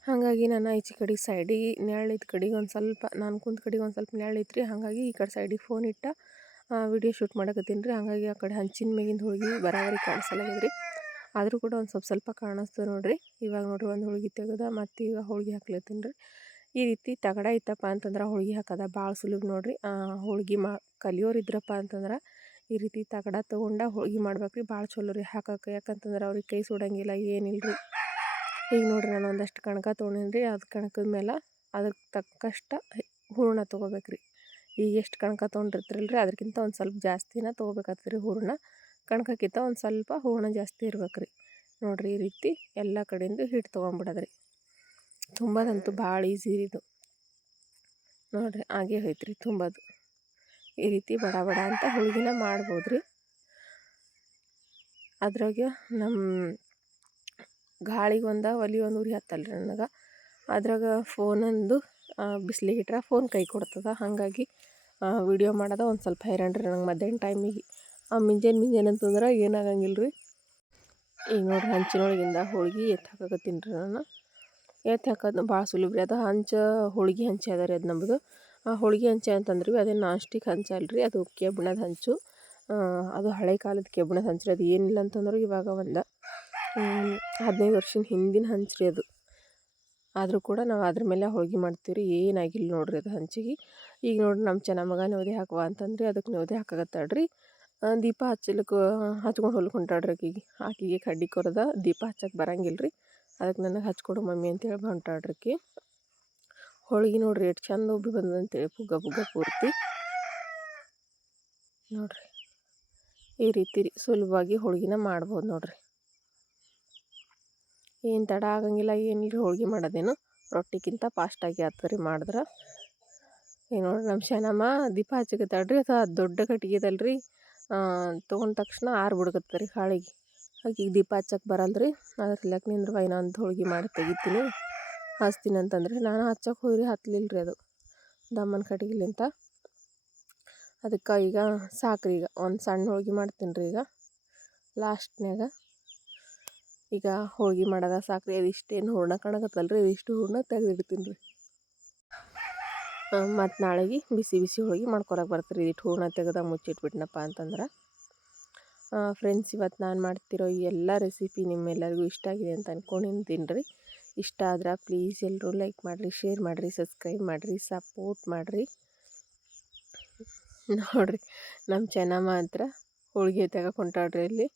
ಹಾಗಾಗಿ ನಾನು ಈಚೆ ಕಡೆ ಸೈಡಿಗೆ ನೆರಳಿದ ಕಡೆಗೆ ಒಂದು ಸ್ವಲ್ಪ, ನಾನು ಕುಂತ ಕಡೆಗೆ ಒಂದು ಸ್ವಲ್ಪ ನೆರಳಿತ್ರಿ ಹಾಗಾಗಿ ಈ ಕಡೆ ಸೈಡಿಗೆ ಫೋನ್ ಇಟ್ಟ ವಿಡಿಯೋ ಶೂಟ್ ಮಾಡಕತ್ತೀನಿ ರೀ. ಹಾಗಾಗಿ ಆ ಕಡೆ ಹಂಚಿನ ಮೇಗಿಂದ ಹೋಳ್ಗೆ ಬರಾಬರಿ ಕಾಣಿಸಲಾಗಿದೆ ರೀ ಆದರೂ ಕೂಡ ಒಂದು ಸ್ವಲ್ಪ ಸ್ವಲ್ಪ ಕಾಣಿಸ್ತದೆ ನೋಡಿರಿ. ಇವಾಗ ನೋಡಿರಿ ಒಂದು ಹೋಳಿಗೆ ತೆಗೆದ ಮತ್ತು ಈಗ ಹೋಳಿಗೆ ಹಾಕ್ಲತ್ತೀನಿ ರೀ. ಈ ರೀತಿ ತಗಡ ಇತ್ತಪ್ಪ ಅಂತಂದ್ರೆ ಹೋಳ್ಗೆ ಹಾಕೋದ ಭಾಳ ಸುಲಭ ನೋಡಿರಿ. ಹೋಳ್ಗೆ ಮಾ, ಕಲಿಯೋರು ಇದ್ರಪ್ಪ ಅಂತಂದ್ರೆ ಈ ರೀತಿ ತಗಡ ತೊಗೊಂಡು ಹೋಳ್ಗೆ ಮಾಡ್ಬೇಕು ರೀ ಭಾಳ ಚಲೋ ರೀ ಹಾಕಕ್ಕೆ ಯಾಕಂತಂದ್ರೆ ಅವ್ರಿಗೆ ಕೈ ಸುಡಂಗಿಲ್ಲ ಏನಿಲ್ಲ ರೀ ಈಗ ನೋಡಿರಿ ನಾನು ಒಂದಷ್ಟು ಕಣಕ ತೊಗೊಂಡೇನಿ ಅದು ಕಣಕದ ಮೇಲೆ ಅದಕ್ಕೆ ತಕ್ಕಷ್ಟ ಹೂರ್ಣ ತೊಗೋಬೇಕು ರೀ ಈಗ ಎಷ್ಟು ಕಣಕ ತೊಗೊಂಡಿರ್ತೀರಲ್ಲ ರೀ ಅದಕ್ಕಿಂತ ಒಂದು ಸ್ವಲ್ಪ ಜಾಸ್ತಿನ ತೊಗೋಬೇಕಾಗ್ತದೆ ರೀ ಹೂರಣ. ಕಣಕಕ್ಕಿಂತ ಒಂದು ಸ್ವಲ್ಪ ಹೂರಣ ಜಾಸ್ತಿ ಇರ್ಬೇಕು ರೀ ನೋಡಿರಿ ಈ ರೀತಿ ಎಲ್ಲ ಕಡೆಯಿಂದ ಹಿಟ್ಟು ತೊಗೊಂಬಿಡೋದು ರೀ ತುಂಬದಂತೂ ಭಾಳ ಈಸಿ ಇದು. ನೋಡಿರಿ, ಹಾಗೆ ಹೋಯ್ತು ರೀ ತುಂಬೋದು. ಈ ರೀತಿ ಬಡ ಬಡ ಅಂತ ಹೋಳಿಗೆನ ಮಾಡ್ಬೋದು ರೀ ಅದ್ರಾಗೆ ನಮ್ಮ ಗಾಳಿಗೆ ಒಂದು ಒಲಿ ಒಂದು ಉರಿ ಹತ್ತಲ್ಲ ರೀ ನನಗೆ. ಅದ್ರಾಗ ಫೋನಂದು ಬಿಸಿಲಿಗೆ ಇಟ್ರೆ ಫೋನ್ ಕೈ ಕೊಡ್ತದೆ. ಹಾಗಾಗಿ ವಿಡಿಯೋ ಮಾಡೋದು ಒಂದು ಸ್ವಲ್ಪ ಹೈರಾಣ ರೀ ನಂಗೆ ಮಧ್ಯಾಹ್ನ ಟೈಮಿಗೆ ಆ, ಮುಂಜಾನೆ ಮುಂಜಾನೆ ಅಂತಂದ್ರೆ ಏನಾಗಂಗಿಲ್ಲ ರೀ ಈಗ ನೋಡ್ರಿ, ಹಂಚಿನೊಳಗಿಂದ ಹೋಳ್ಗೆ ಎತ್ತಾಕತ್ತೀನಿ ರೀ ನಾನು ಎತ್ತು ಹಾಕೋದು ಭಾಳ ಸುಲಭ ರೀ ಅದು ಹಂಚ, ಹೋಳ್ಗೆ ಹಂಚೆ ಅದ ರೀ ಅದು ನಮ್ಮದು ಆ ಹೋಳ್ಗೆ ಹಂಚೆ ಅಂತಂದ್ರೆ ಭೀ ಅದೇನು ನಾನ್ ಸ್ಟಿಕ್ ಅಲ್ಲ ರೀ ಅದು ಕೆಬ್ಬಣದ ಹಂಚು. ಅದು ಹಳೆ ಕಾಲದ ಕೆಬ್ಬಣದ ಹಂಚು ಅದು ಏನಿಲ್ಲ ಅಂತಂದ್ರೆ ಇವಾಗ ಒಂದು ಹದಿನೈದು ವರ್ಷದ ಹಿಂದಿನ ಹಂಚು ರೀ ಅದು. ಆದರೂ ಕೂಡ ನಾವು ಅದ್ರ ಮೇಲೆ ಹೋಳ್ಗೆ ಮಾಡ್ತೀವಿ ರೀ ಏನಾಗಿಲ್ಲ ನೋಡ್ರಿ ಅದು ಹಂಚಿಗೆ. ಈಗ ನೋಡ್ರಿ ನಮ್ಮ ಚೆನ್ನ ಮಗ ಹಾಕುವ ಅಂತಂದ್ರೆ ಅದಕ್ಕೆ ನವದೆ ಹಾಕಕತ್ತಾಳ್ರಿ. ದೀಪ ಹಚ್ಚಲಿಕ್ಕೆ ಹಚ್ಕೊಂಡು ಹೊಲ್ಕೊಂಡಾಳ್ರಿ ಆಕಿಗೆ. ಆಕಿಗೆ ಕಡ್ಡಿ ಕೊರದ ದೀಪ ಹಚ್ಚಕ್ಕೆ ಬರಂಗಿಲ್ಲ ರೀ ಅದಕ್ಕೆ ನನಗೆ ಹಚ್ಕೊಡು ಮಮ್ಮಿ ಅಂತೇಳಿ ಹೊಂಟಾಡ್ರಿ ಹೋಳಿಗೆ ನೋಡ್ರಿ ಎಷ್ಟು ಚಂದ ಉಬ್ಬಿ ಬಂದಂತೇಳಿ ಪುಗ್ಗ ಪುಗ್ಗ ಪೂರ್ತಿ. ನೋಡ್ರಿ ಈ ರೀತಿ ಸುಲಭವಾಗಿ ಹೋಳಿಗೆನ ಮಾಡ್ಬೋದು ನೋಡ್ರಿ. ಏನು ತಡ ಆಗಂಗಿಲ್ಲ ಏನಿಲ್ಲ ಹೋಳಿಗೆ ಮಾಡೋದೇನು? ರೊಟ್ಟಿಗಿಂತ ಫಾಸ್ಟಾಗಿ ಆಗ್ತದೆ ರೀ ಮಾಡಿದ್ರೆ. ಈಗ ನೋಡ್ರಿ ನಮ್ಮ ಶನಮ್ಮ ದೀಪ ಹಚ್ಚಕತ್ತಾಳ್ರಿ ಅಥವಾ ದೊಡ್ಡ ಕಟ್ಟಿಗೆದಲ್ಲ ರೀ ತೊಗೊಂಡ ತಕ್ಷಣ ಆರು ರೀ ಹಾಳಿಗೆ. ಆಕಿಗೆ ದೀಪ ಹಚ್ಚಕ್ಕೆ ಬರಲ್ಲ ರೀ ಅದ್ರ ಸಲಕ್ ನಿಂದ್ರವ ಇನ್ನೊಂದು ಹೋಳ್ಗೆ ಮಾಡಿ ತೆಗಿತೀನಿ. ಹಚ್ತೀನಿ ಅಂತಂದ್ರೆ ನಾನು ಹಚ್ಚಕ್ಕೆ ಹೋದ್ರಿ ಹತ್ತಲಿಲ್ಲ ರೀ ಅದು. ದಮ್ಮನ ಕಟ್ಗಿಲಿಂತ ಅದಕ್ಕೆ ಈಗ ಸಾಕ್ರಿ ಈಗ. ಒಂದು ಸಣ್ಣ ಹೋಳ್ಗೆ ಮಾಡ್ತೀನಿ ರೀ ಈಗ. ಲಾಸ್ಟ್ನ್ಯಾಗ ಈಗ ಹೋಳ್ಗೆ ಮಾಡೋದ ಸಾಕ್ರಿ. ಅದಿಷ್ಟೇನು ಹೂರ್ಣ ಕಾಣಕತ್ತಲ್ಲ ರೀ ಇದಿಷ್ಟು ಹೂರ್ಣ ತೆಗೆದಿಡ್ತೀನಿ ರೀ ಮತ್ತು ನಾಳೆಗೆ ಬಿಸಿ ಬಿಸಿ ಹೋಳಿಗೆ ಮಾಡ್ಕೊಳಕ್ಕೆ ಬರ್ತೀರಿ. ಇದಿಟ್ಟು ಹೂರ್ಣ ತೆಗೆದ ಮುಚ್ಚಿಟ್ಬಿಟ್ನಪ್ಪ ಅಂತಂದ್ರೆ. ಫ್ರೆಂಡ್ಸ್ ಇವತ್ತು ನಾನು ಮಾಡ್ತಿರೋ ಈ ಎಲ್ಲ ರೆಸಿಪಿ ನಿಮ್ಮೆಲ್ಲರಿಗೂ ಇಷ್ಟ ಆಗಿದೆ ಅಂತ ಅಂದ್ಕೊಂಡಿದ್ದೀನಿ ರೀ. ಇಷ್ಟ ಆದ್ರೆ ಪ್ಲೀಸ್ ಎಲ್ಲರೂ ಲೈಕ್ ಮಾಡಿರಿ ಶೇರ್ ಮಾಡಿರಿ ಸಬ್ಸ್ಕ್ರೈಬ್ ಮಾಡಿರಿ ಸಪೋರ್ಟ್ ಮಾಡಿರಿ. ನೋಡಿರಿ ನಮ್ಮ ಚೆನ್ನಮ್ಮ ಹತ್ರ ಹೋಳಿಗೆ ತೆಗಕ್ಕೆ ಹೊಂಟಾಡ್ರಿ ಇಲ್ಲಿ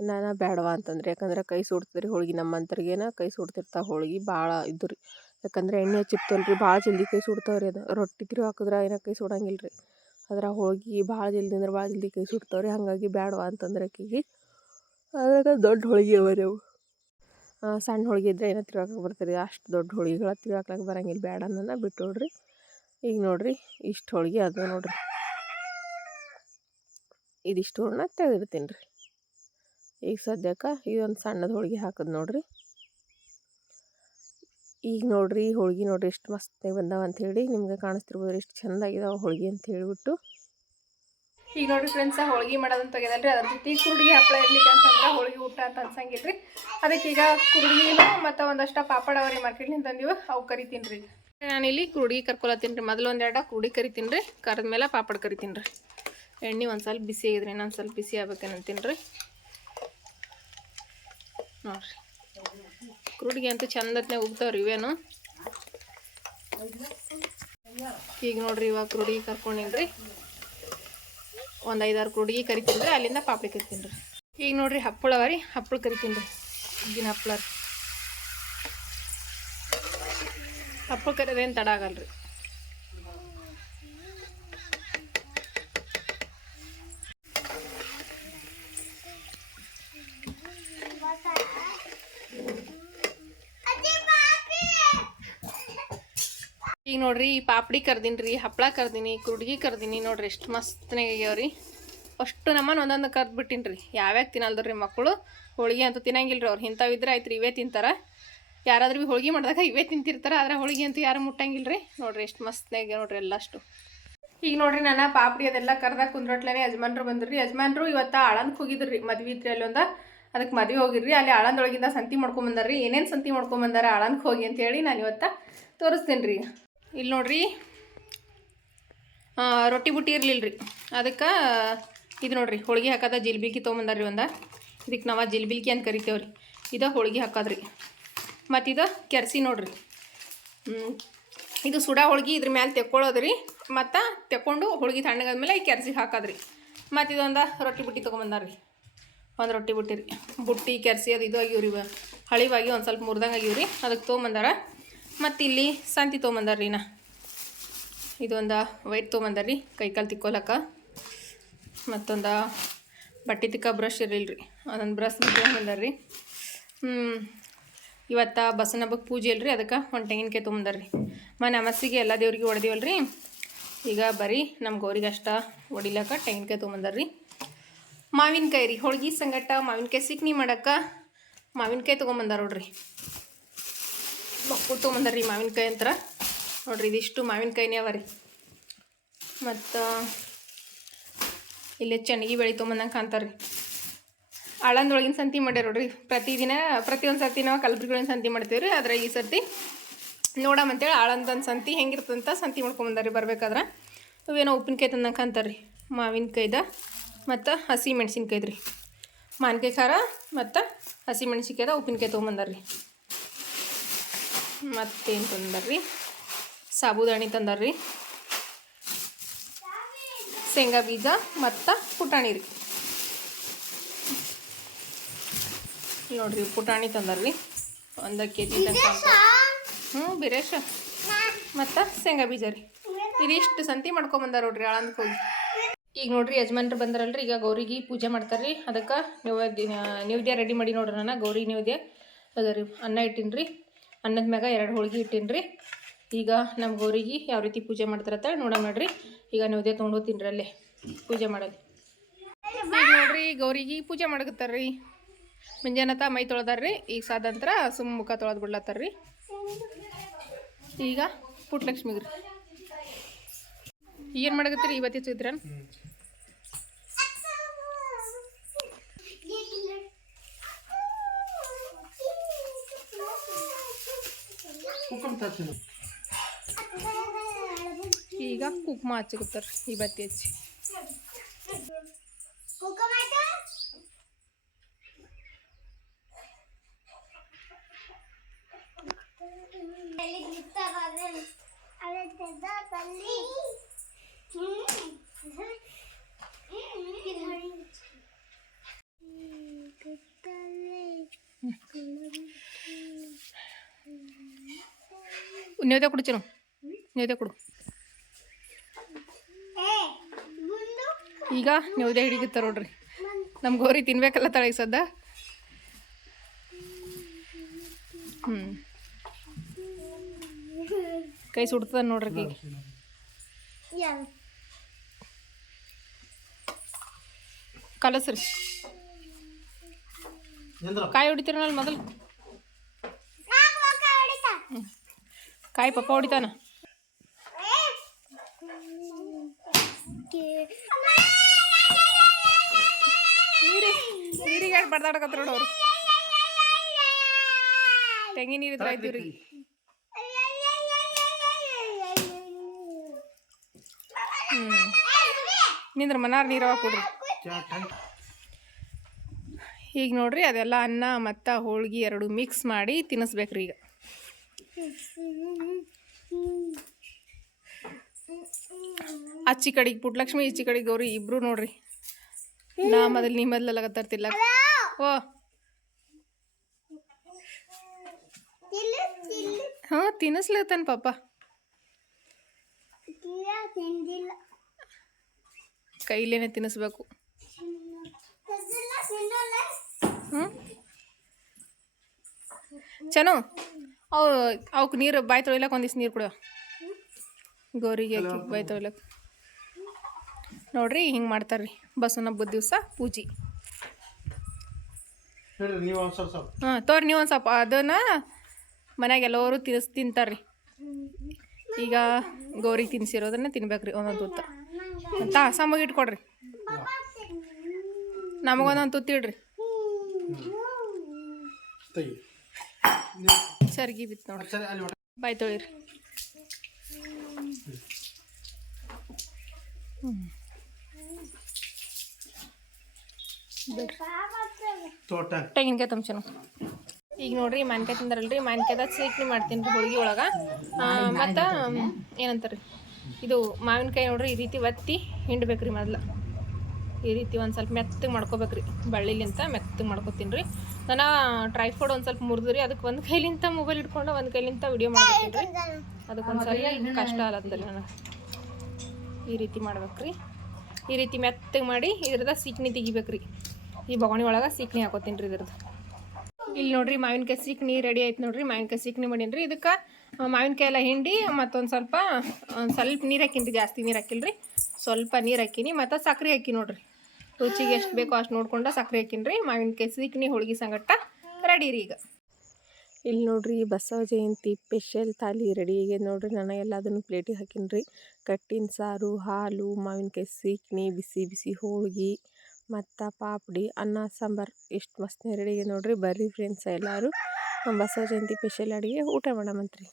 ನಾನು ಬೇಡವಾ ಅಂತಂದ್ರೆ, ಯಾಕಂದ್ರೆ ಕೈ ಸುಡ್ತೀರಿ ಹೋಳಿಗೆ ನಮ್ಮ ನಮ್ಮಂತರ್ಗೇನ ಕೈ ಸುಡ್ತಿರ್ತಾವೆ ಹೋಳಿಗೆ ಭಾಳ ಇದು ರೀ. ಯಾಕಂದ್ರೆ ಎಣ್ಣೆ ಹಚ್ಚಿರ್ತಲ್ಲ ರೀ ಭಾಳ ಜಲ್ದಿ ಕೈ ಸುಡ್ತಾವ್ರಿ ಅದು. ರೊಟ್ಟಿ ತಿರು ಹಾಕಿದ್ರೆ ಏನೋ ಕೈ ಸುಡಂಗಿಲ್ಲ ರೀ ಅದ್ರ ಹೋಳ್ಗೆ ಭಾಳ ಜಲ್ದಿ ಅಂದ್ರೆ ಭಾಳ ಜಲ್ದಿ ಕೈ ಸುಡ್ತಾವೆ ರೀ ಹಾಗಾಗಿ ಬೇಡವಾ ಅಂತಂದ್ರೆ ಆಕಿಗೆ ಅದ್ರಾಗ ದೊಡ್ಡ ಹೋಳಿಗೆ ಅವ ರೀ ಅವು. ಸಣ್ಣ ಹೋಳಿಗೆ ಇದ್ರೆ ಏನೋ ತಿರ್ಗಾಕಕ್ಕೆ ಬರ್ತೀರಿ, ಅಷ್ಟು ದೊಡ್ಡ ಹೋಳಿಗೆಗಳ ತಿರ್ಗಾಕ್ಲಕ್ಕೆ ಬರಂಗಿಲ್ಲ ಬೇಡ ನನ್ನ ಬಿಟ್ಟು ನೋಡ್ರಿ ಈಗ ನೋಡ್ರಿ, ಇಷ್ಟು ಹೋಳಿಗೆ ಅದು ನೋಡ್ರಿ. ಇದಿಷ್ಟು ಹೂರ್ಣ ತೆಗೆದಿಡ್ತೀನಿ ರೀ ಈಗ ಸದ್ಯಕ್ಕೆ ಇದೊಂದು ಸಣ್ಣದ ಹೋಳ್ಗೆ ಹಾಕದ್ ನೋಡ್ರಿ. ಈಗ ನೋಡ್ರಿ ಹೋಳ್ಗೆ ನೋಡ್ರಿ ಎಷ್ಟು ಮಸ್ತಾಗಿ ಬಂದಾವ ಅಂಥೇಳಿ ನಿಮ್ಗೆ ಕಾಣಿಸ್ತಿರ್ಬೋದು ಎಷ್ಟು ಚೆಂದಾಗಿದಾವೆ ಹೋಳ್ಗಿ ಅಂತ ಹೇಳಿಬಿಟ್ಟು ಈಗ ನೋಡ್ರಿ ಫ್ರೆಂಡ್ಸ್ ಹೋಳ್ಗಿ ಮಾಡೋದಂತ ತೆಗೆದಲ್ರಿ, ಅದ್ರ ಜೊತೆ ಕುರುಡಿಗೆ ಹಪ್ಪಳ ಇರ್ಲಿಕ್ಕೆ ಅಂತಂದ್ರೆ ಹೋಳಿಗೆ ಊಟ ಅಂತ ಅನ್ಸಂಗಿಲ್ರಿ. ಅದಕ್ಕೆ ಈಗ ಕುರುಡಿನೂ ಮತ್ತು ಒಂದಷ್ಟು ಪಾಪಡ ಅವ್ರಿ ಮಾರ್ಕೆಟ್ಲಿಂದ ತಂದೀವಿ ಅವು ಕರಿತೀನಿ ರೀ ನಾನಿಲ್ಲಿ ಕುರುಡಿ ಕರ್ಕೊಳತ್ತೀನಿ ರೀ, ಮೊದಲು ಒಂದೆರಡು ಕುರುಡಿ ಕರಿತೀನಿ ರೀ ಕರೆದ ಮೇಲೆ ಪಾಪಡ್ ಕರಿತೀನಿ ರೀ ಎಣ್ಣೆ ಒಂದು ಸ್ವಲ್ಪ ಬಿಸಿ ಆಗಿದ್ರಿ ಇನ್ನೊಂದು ಸ್ವಲ್ಪ ಬಿಸಿ ಆಗ್ಬೇಕೇನಂತೀನಿ ರೀ ನೋಡ್ರಿ. ಕುರುಡಿಗೆ ಅಂತೂ ಚಂದತ್ನೇ ಉಗ್ತಾವ್ರಿ ಇವೇನು? ಈಗ ನೋಡ್ರಿ ಇವಾಗ ಕ್ರೂಡಿಗೆ ಕರ್ಕೊಂಡಿನ್ರಿ. ಒಂದು ಐದಾರು ಕ್ರೂಡಿಗೆ ಕರಿತೀನಿ ಅಲ್ಲಿಂದ ಪಾಪಡಿ ಕರಿತೀನಿ ರೀ ಈಗ ನೋಡ್ರಿ ಹಪ್ಪಳ ಅವ ರೀ, ಹಪ್ಪಳ ಕರಿತೀನಿ ರೀ ಈಗಿನ ಹಪ್ಪಳ ಹಪ್ಪಳ ಕರಿಯೋದೇನು ತಡ ಆಗಲ್ಲ ಈಗ ನೋಡ್ರಿ, ಈ ಪಾಪಡಿ ಕರ್ದೀನಿ ರೀ ಹಪ್ಪಳ ಕರ್ದೀನಿ ಕುರುಡ್ಗಿ ಕರ್ದೀನಿ ನೋಡ್ರಿ, ಎಷ್ಟು ಮಸ್ತ್ನಾಗ್ಯಾವ್ರಿ ಅಷ್ಟು ನಮ್ಮನ್ನು ಒಂದೊಂದು ಕರ್ದು ರೀ. ಯಾವ್ಯಾವ ತಿನ್ನಲ್ದ್ರಿ ಮಕ್ಕಳು? ಹೋಳಿಗೆ ಅಂತೂ ತಿನ್ನಂಗಿಲ್ಲ ರೀ ಅವ್ರು. ಇಂಥವಿದ್ರೆ ಆಯ್ತು ರೀ ಇವೇ ತಿಂತಾರೆ. ಯಾರಾದ್ರೂ ಭೀ ಹೋಳಿಗೆ ಮಾಡಿದಾಗ ಇವೇ ತಿಂತಿರ್ತಾರೆ, ಆದರೆ ಹೋಳಿಗೆ ಅಂತೂ ಯಾರು ಮುಟ್ಟಂಗಿಲ್ಲ ರೀ ನೋಡ್ರಿ, ಎಷ್ಟು ಮಸ್ತ್ನಾಗ ನೋಡ್ರಿ ಎಲ್ಲ ಅಷ್ಟು ಈಗ ನೋಡ್ರಿ ನಾನು ಪಾಪಡಿ ಅದೆಲ್ಲ ಕರ್ದಾಗ ಕುಂದ್ರಟ್ಲೇ ಯಜಮಾನ್ರು ಬಂದ್ರಿ. ಯಜಮಾನ್ರು ಇವತ್ತು ಆಳಂದಕ್ಕೆ ಹೋಗಿದ್ರಿ, ಮದ್ವೆ ಇದ್ರಿ ಅಲ್ಲೊಂದು ಅದಕ್ಕೆ ಮದ್ವೆ ಹೋಗಿರ್ರಿ, ಅಲ್ಲಿ ಆಳಂದೊಳಗಿಂದ ಸಂತಿ ಮಾಡ್ಕೊಂಬಂದಾರ್ರಿ. ಏನೇನು ಸಂತಿ ಮಾಡ್ಕೊಂಬಂದಾರ ಆಳಂದಕ್ಕೆ ಹೋಗಿ ಅಂತ ಹೇಳಿ ನಾನು ಇವತ್ತು ತೋರಿಸ್ತೀನಿ ರೀ ಇಲ್ಲಿ ನೋಡ್ರಿ. ರೊಟ್ಟಿ ಬುಟ್ಟಿ ಇರಲಿಲ್ಲ ರೀ ಅದಕ್ಕೆ ಇದು ನೋಡ್ರಿ, ಹೋಳಿಗೆ ಹಾಕದ ಜಿಲ್ಬಿಲ್ಕಿ ತೊಗೊಂಬಂದಾರ್ರಿ ಒಂದು. ಇದಕ್ಕೆ ನಾವು ಜಿಲ್ಬಿಲ್ಕಿ ಅಂತ ಕರಿತೇವೆ ರೀ ಇದು ಹೋಳಿಗೆ ಹಾಕೋದ್ರಿ. ಮತ್ತು ಇದು ಕೆರ್ಸಿ ನೋಡ್ರಿ. ಇದು ಸುಡಾ ಹೋಳಿಗೆ ಇದ್ರ ಮೇಲೆ ತೆಕ್ಕೊಳ್ಳೋದ್ರಿ ಮತ್ತು ತೆಕ್ಕೊಂಡು ತಣ್ಣಗಾದ ತಣ್ಣಗಾದ್ಮೇಲೆ ಈ ಕೆರೆಸಿಗೆ ಹಾಕೋದ್ರಿ. ಮತ್ತು ಇದೊಂದು ರೊಟ್ಟಿ ಬುಟ್ಟಿ ತೊಗೊಂಬಂದಾರ್ರಿ. ಒಂದು ರೊಟ್ಟಿ ಬುಟ್ಟಿ ರೀ ಬುಟ್ಟಿ, ಕೆರ್ಸಿ ಅದು ಇದು ಆಗಿವ್ರಿ ಹಳಿವಾಗಿ ಒಂದು ಸ್ವಲ್ಪ ಮುರ್ದಂಗೆ ಆಗಿವ್ರಿ. ಅದಕ್ಕೆ ತೊಗೊಂಬಂದಾರ. ಮತ್ತು ಇಲ್ಲಿ ಸಂತಿ ತೊಗೊಂಬಂದಾರ ರೀ ನಾ. ಇದೊಂದು ವೈಟ್ ತೊಗೊಂಬಂದಾರ ರೀ ಕೈಕಾಲು ತಿಕ್ಕೋಲಕ್ಕ ಮತ್ತೊಂದು ಬಟ್ಟೆ ತಿಕ್ಕ ಬ್ರಷ್ ಇರಲಿಲ್ಲ ರೀ ಅದೊಂದು ಬ್ರಷ್ ತೊಗೊಂಬಂದಾರ್ರಿ ಇವತ್ತು ಬಸನ ಹಬ್ಬಕ್ಕೆ ಪೂಜೆ ಇಲ್ರಿ, ಅದಕ್ಕೆ ಒಂದು ತೆಂಗಿನಕಾಯಿ ತೊಗೊಂಬಂದಾರ ರೀ. ಮನೆ ಅಮಸ್ಸಿಗೆ ಎಲ್ಲ ದೇವ್ರಿಗೆ ರೀ ಈಗ ಬರೀ ನಮ್ಮ ಗೌರಿಗೆ ಅಷ್ಟ ಹೊಡಿಲಕ್ಕ ತೆಂಗಿನಕಾಯಿ ತೊಗೊಂಬಂದಾರ ರೀ. ಮಾವಿನಕಾಯಿ ರೀ, ಹೋಳ್ಗೆ ಸಂಗಟ ಮಾವಿನಕಾಯಿ ಸಿಕ್ನಿ ಮಾಡಕ್ಕೆ ಮಾವಿನಕಾಯಿ ತೊಗೊಂಬಂದಾರ ನೋಡ್ರಿ. ಮಕ್ಕಳು ತೊಗೊಂಬಂದಾರ ರೀ ಮಾವಿನಕಾಯಿ ಅಂತರ. ನೋಡ್ರಿ ಇದಿಷ್ಟು ಮಾವಿನಕಾಯಿನೇ ಅವ ರೀ. ಮತ್ತು ಇಲ್ಲೇ ಚೆನ್ನಾಗಿ ಬೆಳೆ ತೊಗೊಂಬಂದಂಗೆ ಕಾಣ್ತಾರೆ ರೀ ಆಳಂದೊಳಗಿನ ಸಂತಿ ಮಾಡ್ಯಾರ ನೋಡ್ರಿ. ಪ್ರತಿದಿನ, ಪ್ರತಿಯೊಂದು ಸರ್ತಿ ನಾವು ಕಲಬುರಗಿಯೊಳಗಿನ ಸಂತಿ ಮಾಡ್ತೀವಿ ರೀ. ಆದ್ರೆ ಈ ಸರ್ತಿ ನೋಡಮಂತೇಳಿ ಆಳಂದೊಂದು ಸಂತಿ ಹೆಂಗಿರ್ತಂತ ಸಂತಿ ಮಾಡ್ಕೊಂಬಂದಾರಿ ಬರ್ಬೇಕಾದ್ರೆ. ಅವೇನೋ ಉಪ್ಪಿನಕಾಯಿ ತಂದಂಗೆ ಅಂತಾರೆ ರೀ ಮಾವಿನಕಾಯ್ದ. ಮತ್ತು ಹಸಿ ಮೆಣಸಿನ್ಕಾಯ್ದು ರೀ ಮಾವಿನಕಾಯಿ ಖಾರ ಮತ್ತು ಹಸಿ ಮೆಣಸಿನ್ಕಾಯ್ದ ಉಪ್ಪಿನಕಾಯಿ ತೊಗೊಂಬಂದಾರ ರೀ ಮತ್ತೇನು ತಂದರ್ರಿ? ಸಾಬುದಾಣಿ ತಂದಾರ್ರಿ. ಶೇಂಗಾ ಬೀಜ ಮತ್ತು ಪುಟಾಣಿ ರೀ. ನೋಡ್ರಿ ಪುಟಾಣಿ ತಂದಾರ್ರಿ. ಒಂದು ಕೆ ಜಿ ತನಕ ಹ್ಞೂ ಬಿರೇಶ ಮತ್ತು ಶೇಂಗಾ ಬೀಜ ರೀ. ಇದಿಷ್ಟು ಸಂತಿ ಮಾಡ್ಕೊಂಬಂದಾರ ನೋಡ್ರಿ ಆಳಂದಕ್ಕೆ ಹೋಗಿ. ಈಗ ನೋಡ್ರಿ ಯಜಮಾನ್ರು ಬಂದಾರಲ್ರಿ ಈಗ ಗೌರಿಗೆ ಪೂಜೆ ಮಾಡ್ತಾರ್ರಿ. ಅದಕ್ಕೆ ನೈವೇದ್ಯ ನೈವೇದ್ಯ ರೆಡಿ ಮಾಡಿ ನೋಡ್ರಿ ನಾನು ಗೌರಿ ನೈವೇದ್ಯ. ಅದ ರೀ ಅನ್ನ ಇಟ್ಟೀನಿ ರೀ ಅನ್ನದ ಮ್ಯಾಗ ಎರಡು ಹೋಳಿಗೆ ಇಟ್ಟೀನಿ ಈಗ ನಮ್ಮ ಗೌರಿಗೆ ಯಾವ ರೀತಿ ಪೂಜೆ ಮಾಡ್ತಾರತ್ತ ನೋಡೋಣ ನೋಡ್ರಿ. ಈಗ ನೈವೇದ್ಯ ತೊಗೊಂಡು ಹೋಗ್ತೀನಿ ಅಲ್ಲೇ ಪೂಜೆ ಮಾಡೋದು ನೋಡ್ರಿ, ಗೌರಿಗೆ ಪೂಜೆ ಮಾಡಕತ್ತಾರ್ರಿ ಮುಂಜಾನತ ಮೈ ತೊಳೆದಾರ್ರಿ ಈಗ ಸಾದಂತ್ರ ಸುಮ್ಮ ಮುಖ ತೊಳೆದು ಬಿಡ್ಲತ್ತಾರ್ರಿ ಈಗ ಪುಟ್ಟಲಕ್ಷ್ಮಿಗ್ರಿ ಏನು ಮಾಡಕತ್ತೀರಿ ಇವತ್ತಿತ್ತು ಇದ್ರ ಈಗ ಕುಕ್ಮ ಹಚ್ಚುತ್ತಾರೆ ಈ ಬತ್ತಿ ಹಚ್ಚಿ ನೇವ್ದೆ ಕೊಡು ಚಿನ್ನು ನೇವ್ದೆ ಕೊಡು. ಈಗ ನೇವ್ದೆ ಹಿಡಿಗಿತ್ತ ನೋಡ್ರಿ. ನಮ್ಮ ಗೌರಿ ತಿನ್ಬೇಕಲ್ಲ ತಳಗೆ ಸದ್ದ. ಹ್ಞೂ ಕೈ ಸುಡ್ತದ ನೋಡ್ರಿ ಈಗ. ಕಲಸ್ರಿ. ಕಾಯಿ ಹೊಡಿತೀರನಲ್ಲ ಮೊದಲು? ಕಾಯಿ ಪಪ್ಪ ಹೊಡಿತಾನ. ನೀರಿ, ನೀರಿಗೆ ಬಡ್ದಾಡಕತ್ರ ನೋಡು ಅವ್ರು. ತೆಂಗಿನ ನೀರು ಆಯ್ತು ಹ್ಞೂ ನಿಂದ್ರ ಮನಾರ್ ನೀರವ ಕೊಡ್ರಿ? ಈಗ ನೋಡ್ರಿ ಅದೆಲ್ಲ ಅನ್ನ, ಮತ್ತು ಹೋಳ್ಗಿ ಎರಡು ಮಿಕ್ಸ್ ಮಾಡಿ ತಿನ್ನಿಸ್ಬೇಕ್ರಿ ಈಗ. ಅಚ್ಚಿ ಕಡೆಗೆ ಪುಟ್ಲಕ್ಷ್ಮಿ ಈಚಿ ಕಡೆಗೆ ಗೌರಿ, ಇಬ್ರು ನೋಡ್ರಿ. ನಾ ಮೊದಲು, ನೀ ಮೊದಲೆಲ್ಲ ತಿಲ್ಲ ಓ. ಹಾಂ ತಿನ್ನಿಸ್ಲತ್ತಾನ ಪಾಪ. ಕೈಲೇನೆ ತಿನ್ನಿಸ್ಬೇಕು ಹ್ಞೂ ಚನು. ಅವು ಅವಕ್ಕೆ ನೀರು ಬಾಯಿ ತೊಳಿಲಕ್ಕೆ ಒಂದಿಷ್ಟು ನೀರು ಕೊಡು ಗೌರಿಗೆ ಅಕ್ಕಿ ಬಾಯಿ ತೊಳಿಲಕ್ಕೆ ನೋಡ್ರಿ ಹಿಂಗೆ ಮಾಡ್ತಾರೆ ರೀ ಬಸವನ ಹಬ್ಬದ ದಿವಸ ಪೂಜೆ. ಹಾಂ ತೋರಿ ನೀವು ಒಂದು ಸ್ವಲ್ಪ. ಅದನ್ನು ಮನ್ಯಾಗ ಎಲ್ಲರೂ ತಿನ್ಸ್ ತಿಂತಾರೆ ರೀ ಈಗ ಗೌರಿಗೆ ತಿನ್ಸಿರೋದನ್ನ ತಿನ್ಬೇಕ್ರಿ ಒಂದೊಂದು ತುತ್ತ. ಅಂತ ಸಮಗ್ ಇಟ್ಕೊಡ್ರಿ. ನಮಗೊಂದೊಂದು ತುತ್ತಿಡ್ರಿ ಚರ್ಗಿ ಬಿತ್ತು ನೋಡಿ. ಬಾಯ್ ತೊಳಿರಿ. ತೆಂಗಿನಕಾಯಿ ತಂಚನು ಈಗ ನೋಡ್ರಿ ಮಾನ್ಕಾಯಿ ತಿಂದಾರಲ್ರಿ ಮಾನ್ಕಾಯ್ದಾಗ ಸೀಕ್ನಿ ಮಾಡ್ತೀನಿ ರೀ ಹೋಳಿಗೆ ಒಳಗೆ. ಮತ್ತು ಏನಂತಾರೆ ಇದು ಮಾವಿನಕಾಯಿ ನೋಡ್ರಿ ಈ ರೀತಿ ಒತ್ತಿ ಹಿಂಡ್ಬೇಕ್ರಿ ಮೊದಲು. ಈ ರೀತಿ ಒಂದು ಸ್ವಲ್ಪ ಮೆತ್ತಗೆ ಮಾಡ್ಕೋಬೇಕ್ರಿ ಬಳ್ಳಿಲಿಂತ ಮೆತ್ತಗೆ ಮಾಡ್ಕೋತೀನಿ ರೀ ನಾನು ಟ್ರೈಫೋಡ್ ಒಂದು ಸ್ವಲ್ಪ ಮುರಿದ್ರಿ ಅದಕ್ಕೆ ಒಂದು ಕೈಲಿಂತ ಮೊಬೈಲ್ ಇಟ್ಕೊಂಡು ಒಂದು ಕೈಲಿಂತ ವಿಡಿಯೋ ಮಾಡ್ಬೇಕ್ರಿ ರೀ ಅದಕ್ಕೆ ಒಂದು ಸರಿ ಕಷ್ಟ ಆಗತ್ತಲ್ಲ ನನಗೆ. ಈ ರೀತಿ ಮಾಡ್ಬೇಕ್ರಿ. ಈ ರೀತಿ ಮೆತ್ತಗೆ ಮಾಡಿ ಇದ್ರದ ಸೀಕ್ನಿ ತೆಗಿಬೇಕ್ರಿ. ಈ ಬೊಗಣಿ ಒಳಗೆ ಸೀಕ್ನಿ ಹಾಕೋತೀನಿ ರೀ ಇದ್ರದ್ದು. ಇಲ್ಲಿ ನೋಡ್ರಿ ಮಾವಿನಕಾಯಿ ಸೀಕ್ನಿ ರೆಡಿ ಆಯ್ತು ನೋಡ್ರಿ. ಮಾವಿನಕಾಯಿ ಸೀಕ್ನಿ ಮಾಡೀನಿ ರೀ ಇದಕ್ಕೆ ಮಾವಿನಕಾಯಿ ಎಲ್ಲ ಹಿಂಡಿ ಮತ್ತೊಂದು ಸ್ವಲ್ಪ ಒಂದು ಸ್ವಲ್ಪ ನೀರು ಹಾಕಿನಿ ಜಾಸ್ತಿ ನೀರು ಹಾಕಿಲ್ರಿ. ಸ್ವಲ್ಪ ನೀರು ಹಾಕಿನಿ. ಮತ್ತು ಸಕ್ಕರೆ ಹಾಕಿ ನೋಡ್ರಿ. ರುಚಿಗೆ ಎಷ್ಟು ಬೇಕೋ ಅಷ್ಟು ನೋಡ್ಕೊಂಡು ಸಕ್ಕರೆ ಹಾಕಿನ್ರಿ. ಮಾವಿನಕಾಯಿ ಸೀಕ್ನಿ ಹೋಳಿಗೆ ಸಂಗಟ ರೆಡಿ ರೀ ಈಗ. ಇಲ್ಲಿ ನೋಡ್ರಿ ಬಸವ ಜಯಂತಿ ಸ್ಪೆಷಲ್ ಥಾಲಿ ರೆಡಿ ಆಗ್ಯದ ನೋಡ್ರಿ. ನಾನು ಎಲ್ಲದನ್ನು ಪ್ಲೇಟಿಗೆ ಹಾಕಿನ್ರಿ. ಕಟ್ಟಿನ ಸಾರು, ಹಾಲು ಮಾವಿನಕಾಯಿ ಸೀಕ್ನಿ, ಬಿಸಿ ಬಿಸಿ ಹೋಳ್ಗೆ, ಮತ್ತು ಪಾಪಡಿ, ಅನ್ನ, ಸಾಂಬಾರು ಎಷ್ಟು ಮಸ್ತ್ ರೆಡಿ ಆಗ್ಯದ ನೋಡ್ರಿ. ಬರ್ರಿ ಫ್ರೆಂಡ್ಸ್ ಎಲ್ಲರೂ. ಬಸವ ಜಯಂತಿ ಸ್ಪೆಷಲ್ ಅಡುಗೆ ಊಟ ಮಾಡಮಂತ್ರಿ.